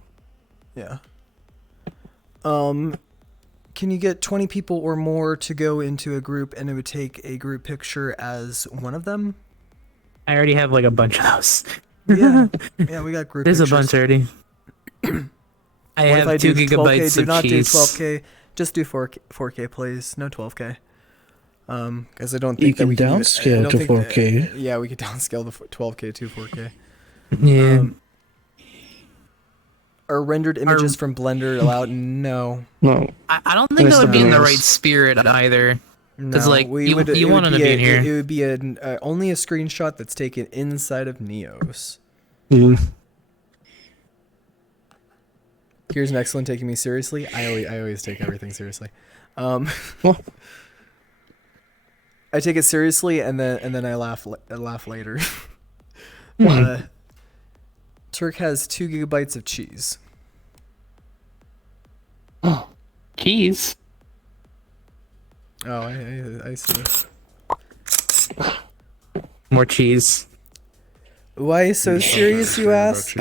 Yeah. Can you get 20 people or more to go into a group, and it would take a group picture as one of them? I already have like a bunch of those. Yeah, we got group There's pictures. a bunch already. I have 2 gigabytes do of not cheese. do 12K. Just do 4K, please. No 12K. Because I don't think you that we can can downscale to 4K. Yeah, we could downscale the 12K to 4K. Yeah. Are rendered images from Blender allowed? No. No. I don't think that would be in the right spirit either. Because No, like you want them to be in here. It would be only a screenshot that's taken inside of Neos. Yeah. Here's an excellent taking me seriously. I always take everything seriously. I take it seriously and then I laugh later. Turk has 2 gigabytes of cheese. Cheese. Oh, I see. More cheese. Why so serious, you ask?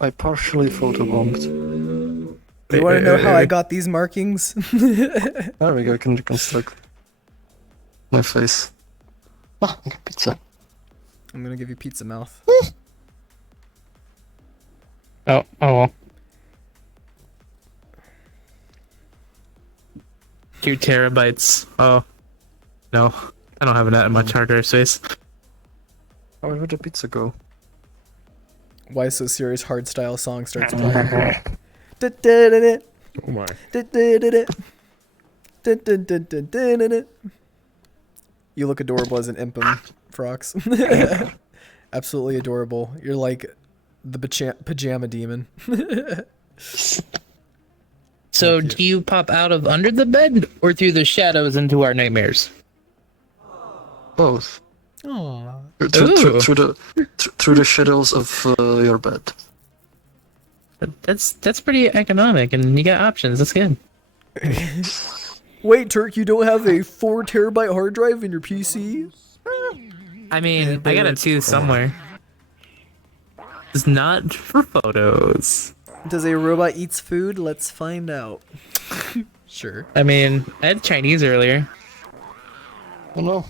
I partially photobombed. You want to know how I got these markings? There we go, I can reconstruct my face. Ah, I got pizza. I'm gonna give you pizza mouth. Oh well. 2 terabytes. Oh no, I don't have that much hard drive space. Where did the pizza go? Why so serious? Hardstyle song starts playing. Oh my. You look adorable as an Impum, Frox. Absolutely adorable. You're like the pajama demon. So do you pop out of under the bed or through the shadows into our nightmares? Both. Aww. Through the shadows of your bed. That's pretty economic, and you got options. That's good. Wait, Turk, you don't have a 4 terabyte hard drive in your PC? I mean, I got a 2 somewhere. It's not for photos. Does a robot eats food? Let's find out. Sure. I mean, I had Chinese earlier. Oh no.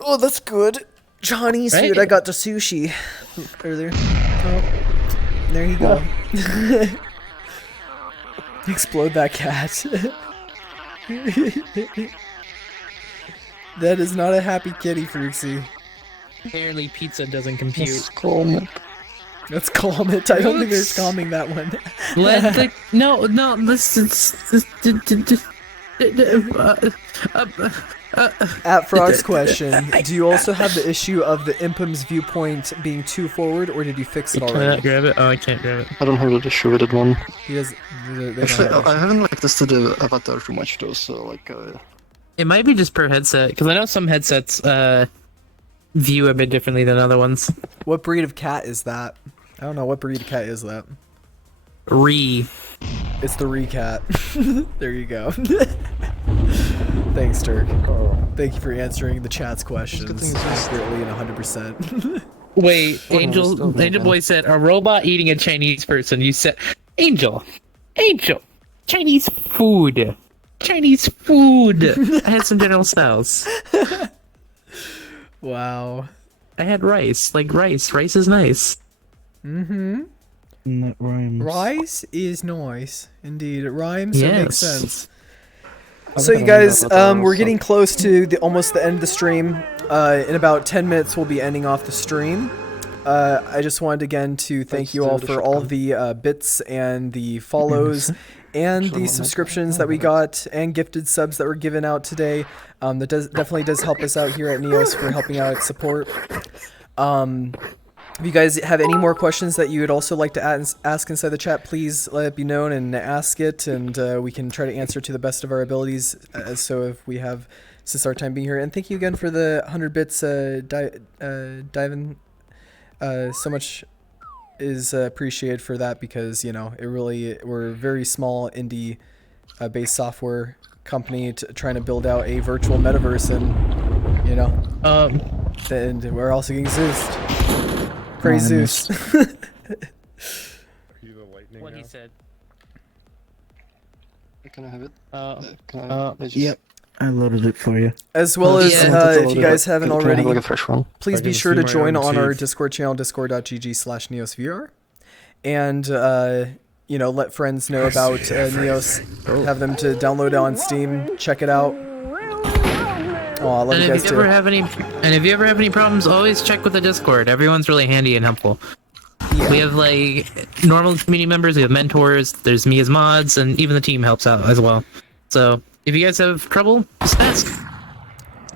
Oh, that's good. Chinese Right? food. I got the sushi earlier. Oh, there you go. Explode that cat. That is not a happy kitty, Fruxy. Apparently, pizza doesn't compute. Let's calm it. Let's calm it. I don't think there's calming that one. Let the no. Listen. At Frog's question, do you also have the issue of the Impum's viewpoint being too forward, or did you fix it Can I already? not grab it? Oh, I can't grab it. I don't have that issue with that one. He does. They Actually, don't have I haven't like tested the avatar too much though, so like. It might be just per headset, because I know some headsets view a bit differently than other ones. What breed of cat is that? I don't know. What breed of cat is that? It's the Re-cat. There you go. Thanks, Turk. Thank you for answering the chat's questions accurately and 100%. Wait, Angel Boy said a robot eating a Chinese person. You said Angel, Chinese food. I had some General Tso's. Wow. I had rice. Like rice. Rice is nice. Mm-hmm. That rhymes. Rice is nice. Indeed. It rhymes, so it makes Yes. sense. So you guys, we're getting close to almost the end of the stream. In about 10 minutes, we'll be ending off the stream. I just wanted again to thank you all for all of the bits and the follows and the subscriptions that we got and gifted subs that were given out today. That definitely does help us out here at Neos for helping out at support. If you guys have any more questions that you would also like to ask inside the chat, please let it be known and ask it, and we can try to answer to the best of our abilities. So if we have, since our time being here, and thank you again for the 100 bits, Divin. So much is appreciated for that, because you know we're a very small indie based software company trying to build out a virtual metaverse, and and we're also getting Zeused. Praise Zeus. What he said. Can I have it? Yep. I loaded it for you. As well as, if you guys haven't already, like a fresh one? please be sure to join on our Discord channel, discord.gg/neosvr, and let friends know about Neos. Have them to download it on Steam, check it out. Oh, I love you guys too. And if you ever have any problems, always check with the Discord. Everyone's really handy and helpful. Yeah. We have like normal community members, we have mentors, there's me as mods, and even the team helps out as well. So if you guys have trouble, just ask.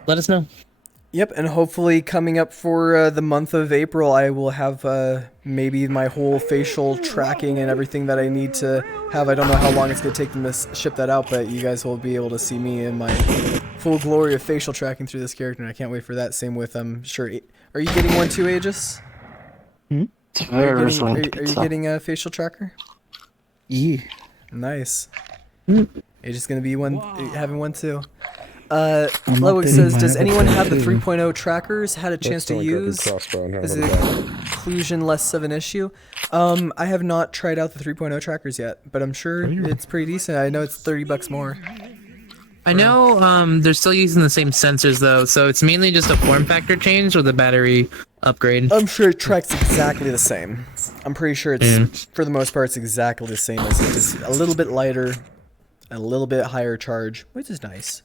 Let us know. Yep, and hopefully coming up for the month of April, I will have maybe my whole facial tracking and everything that I need to have. I don't know how long it's going to take them to ship that out, but you guys will be able to see me in my full glory of facial tracking through this character, and I can't wait for that. Same with, I'm sure... Are you getting one too, Aegis? Are you getting a facial tracker? Yeah. Nice. Aegis going to be having one too. Loic says, does anyone have the 3.0 trackers had a chance to use? Is the occlusion less of an issue? I have not tried out the 3.0 trackers yet, but I'm sure it's pretty decent. I know it's $30 more. I know they're still using the same sensors though, so it's mainly just a form factor change with a battery upgrade. I'm sure it tracks exactly the same. I'm pretty sure it's, for the most part, it's exactly the same as it, just a little bit lighter, a little bit higher charge, which is nice.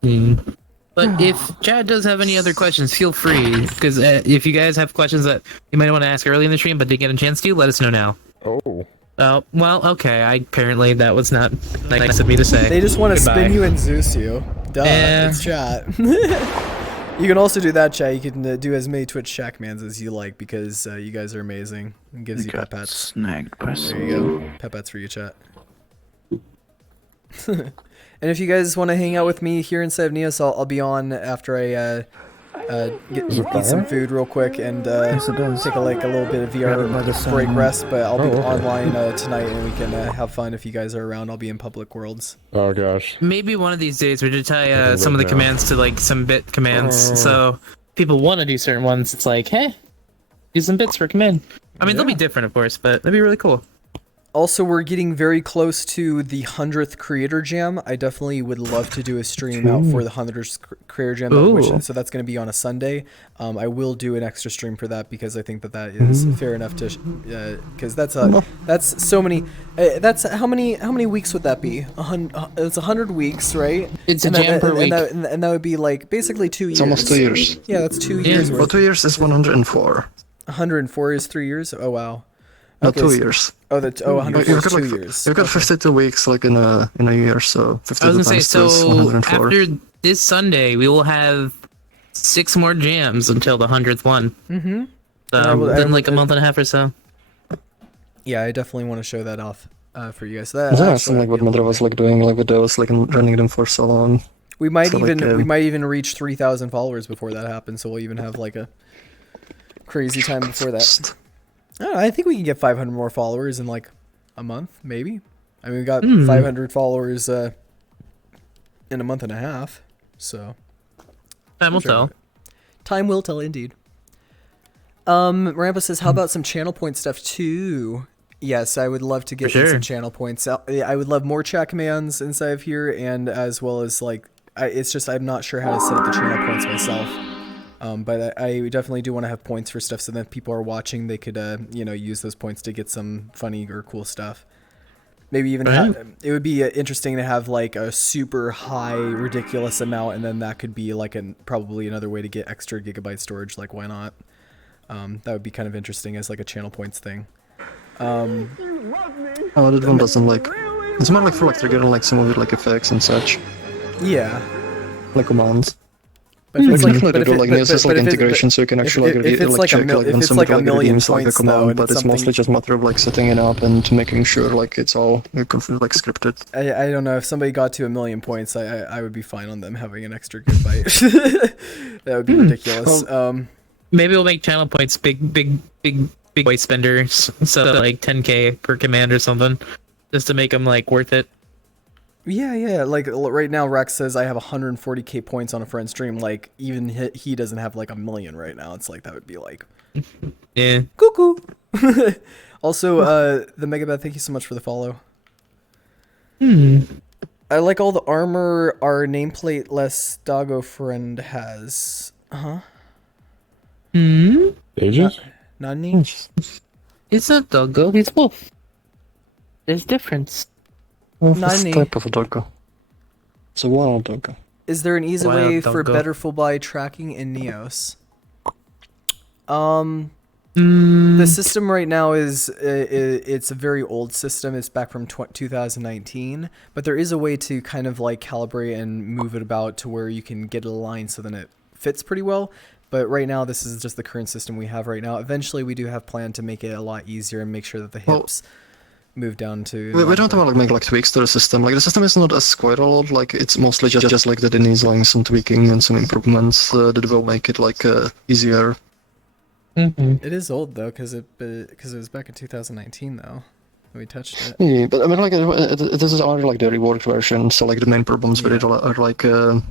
But if Chad does have any other questions, feel free, because if you guys have questions that you might want to ask early in the stream but didn't get a chance to, let us know now. Well, okay, apparently that was not nice of me to say. They just want to spin you and Zeus you. Duh, it's chat. You can also do that, chat. You can do as many Twitch Shackmans as you like, because you guys are amazing. It gives you pet-pats. Snagged by There you go. Pet-pats for you, chat. And if you guys want to hang out with me here inside of Neos, I'll be on after I eat some food real quick and Yes, it does. take a little bit of VR By the break sun. rest. But I'll be online tonight, and we can have fun if you guys are around. I'll be in Public Worlds. Oh gosh. Maybe one of these days we should tie can some of the live now. commands to like some bit commands. So people want to do certain ones. It's like, hey, do some bits for a command. I mean, they'll be different, of course, but that'd be really cool. Also, we're getting very close to the 100th Creator Jam. I definitely would love to do a stream out for the 100th Creator Jam, so that's going to be on a Sunday. I will do an extra stream for that because I think that is fair enough to, because that's so many. That's how many weeks would that be? It's 100 weeks, right? It's a jam per week, and that would be like basically 2 years. It's almost 2 years. Yeah, that's 2 years. Well, 2 years is 104. 104 is 3 years. Oh wow. No, Okay, 2 so- years. 104 You've is got 2 like years. you've got 52 weeks like in a year, so 52 I was gonna say, times 2 is so 104. after this Sunday, we will have 6 more jams until the 100th one. Mm-hmm. Then like a month and a half or so. Yeah, I definitely want to show that off for you guys. That's awesome, like what Medra was like doing like videos like and running them for so long. We might So, even like, reach 3,000 followers before that happens. So we'll even have like a crazy time before that. I don't know, I think we can get 500 more followers in like a month, maybe. I mean, we got 500 followers in a month and a half. So Time will tell. time will tell, indeed. Rambo says, "How about some channel point stuff too?" Yes, I would love to get some channel points. I would love more chat commands inside of here, and as well as like, it's just I'm not sure how to set up the channel points myself. But I definitely do want to have points for stuff so that if people are watching, they could use those points to get some funny or cool stuff. Maybe even it would be interesting to have like a super high ridiculous amount, and then that could be like probably another way to get extra gigabyte storage. Like, why not? That would be kind of interesting as like a channel points thing. Oh, that one doesn't like. It's more like for like triggering like some of it like effects and such. Yeah. Like commands. But if it's like, integration, so you can actually check when somebody redeems like a command, but it's mostly just a matter of like setting it up and making sure like it's all like scripted. I don't know, if somebody got to 1,000,000 points, I would be fine on them having an extra gigabyte. That would be ridiculous. Maybe we'll make channel points big weight spenders, so like 10k per command or something, just to make them like worth it. Yeah. Like right now, Rex says I have 140k points on a friend's stream. Like even he doesn't have like 1,000,000 right now. It's like that would be like, Yeah. cuckoo. Also, the Megabad, thank you so much for the follow. I like all the armor our nameplate less doggo friend has. Ages? Nani? He's a doggo. He's wolf. There's difference. This Nani. type of doggo. It's a wild doggo. Is there an easy Wild way for doggo. better full body tracking in Neos? The system right now is it's a very old system. It's back from 2019, but there is a way to kind of like calibrate and move it about to where you can get it aligned so then it fits pretty well. But right now, this is just the current system we have right now. Eventually, we do have planned to make it a lot easier and make sure that the hips move down to. We don't want to like make like tweaks to the system. Like the system is not as quite old. Like it's mostly just like that it needs like some tweaking and some improvements that will make it like easier. It is old though, because it was back in 2019 though. We touched it. Yeah, but I mean, like, this is already like the reworked version, so like the main problems with it are like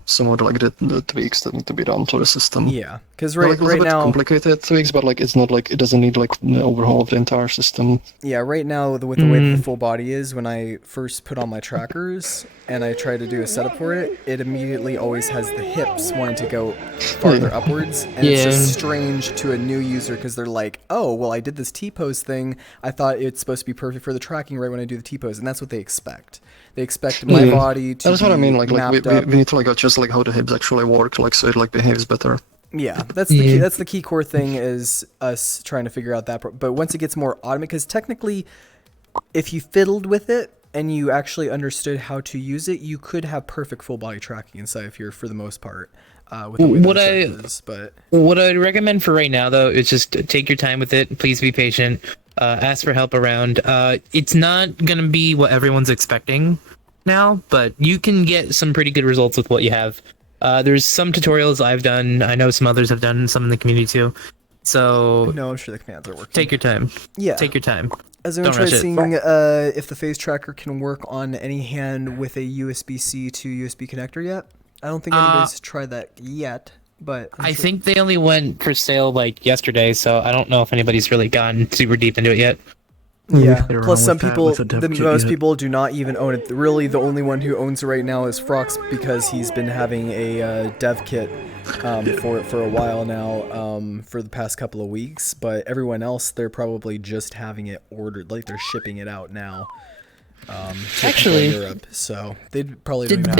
some of the, like the tweaks that need to be done to the system. Yeah, because They're, right like, a little bit now, complicated tweaks, but like it's not like it doesn't need like an overhaul of the entire system. yeah, right now with the way that the full body is, when I first put on my trackers and I try to do a setup for it, it immediately always has the hips wanting to go farther upwards, and it's just strange to a new user because they're like, oh, well, I did this T-pose thing. I thought it's supposed to be perfect for the tracking right when I do the T-pose, and that's what they expect. They expect my body to. That's what I mean. Like we up. need to like adjust like how the hips actually work, like so it like behaves better. Yeah, that's the key. That's the key core thing is us trying to figure out that. But once it gets more automated, because technically, if you fiddled with it and you actually understood how to use it, you could have perfect full body tracking inside of here for the most part. With the way that it is, but what I'd recommend for right now though is just take your time with it. Please be patient. Ask for help around. It's not gonna be what everyone's expecting now, but you can get some pretty good results with what you have. There's some tutorials I've done. I know some others have done some in the community too. So No, I'm sure the commands are working. take your time. Yeah. Take your time. As I'm Don't rush it. seeing if the face tracker can work on any hand with a USB-C to USB connector yet. I don't think anybody's tried that yet, but I think they only went for sale like yesterday, so I don't know if anybody's really gone super deep into it yet. Yeah. Play around Plus, some with that people, with a dev kit most yet. people do not even own it. Really, the only one who owns it right now is Frox because he's been having a dev kit for it for a while now, for the past couple of weeks. But everyone else, they're probably just having it ordered, like they're shipping it out now. To Actually, Europe, so they probably don't even have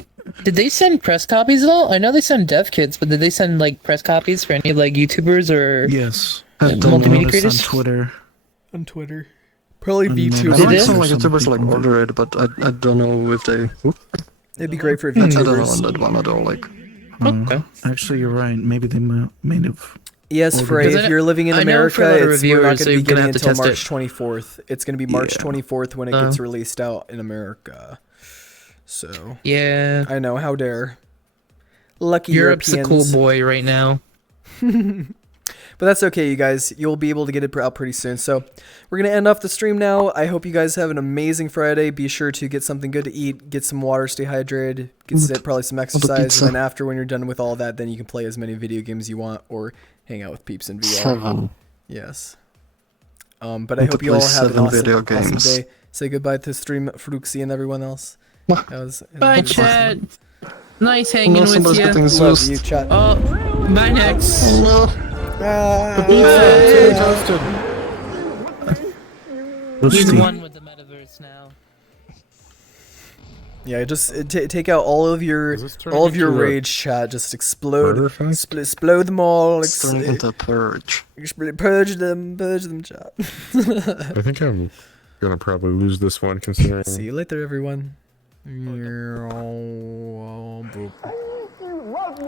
it did they send press copies at all? I know they send dev kits, but did they send like press copies for any like YouTubers or Yes. multimedia On creators? Twitter. on Twitter. Probably And VTubers. then I Did know they? some like Some YouTubers like people order it, but I don't know if they. It'd be great for I don't know on VTubers. that one at all. Like, Okay. Actually, you're right. Maybe they may have. Yes, Frey, Because if you're living in I know for America, a lot of we're not reviewers, going to be you're gonna getting have to until test March it. 24th. It's going to be March Yeah. 24th when it gets released out in America. So, Yeah. I know, how dare. Lucky Europe's a Europeans. cool boy right now. But that's okay, you guys. You'll be able to get it out pretty soon. So we're going to end off the stream now. I hope you guys have an amazing Friday. Be sure to get something good to eat, get some water, stay hydrated, probably some exercise. pizza. And then after, when you're done with all that, then you can play as many video games you want or hang out with peeps in VR. 7. Yes. But I Want to hope you all play have an 7 awesome, video awesome games. day. Say goodbye to stream Fruxy and everyone else. That was, Bye, that was chat. awesome. Nice hanging No, with somebody's you. getting Love Zeus. you, chat. Oh, bye next. No. He's one with the metaverse now. Yeah, just take out all of your Is this turning your into a rage, chat. Just explode, murder fest? explode them all. It's turning into a purge. Purge them, chat. I think I'm gonna probably lose this one considering. See you later, everyone. I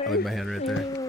like my hand right there.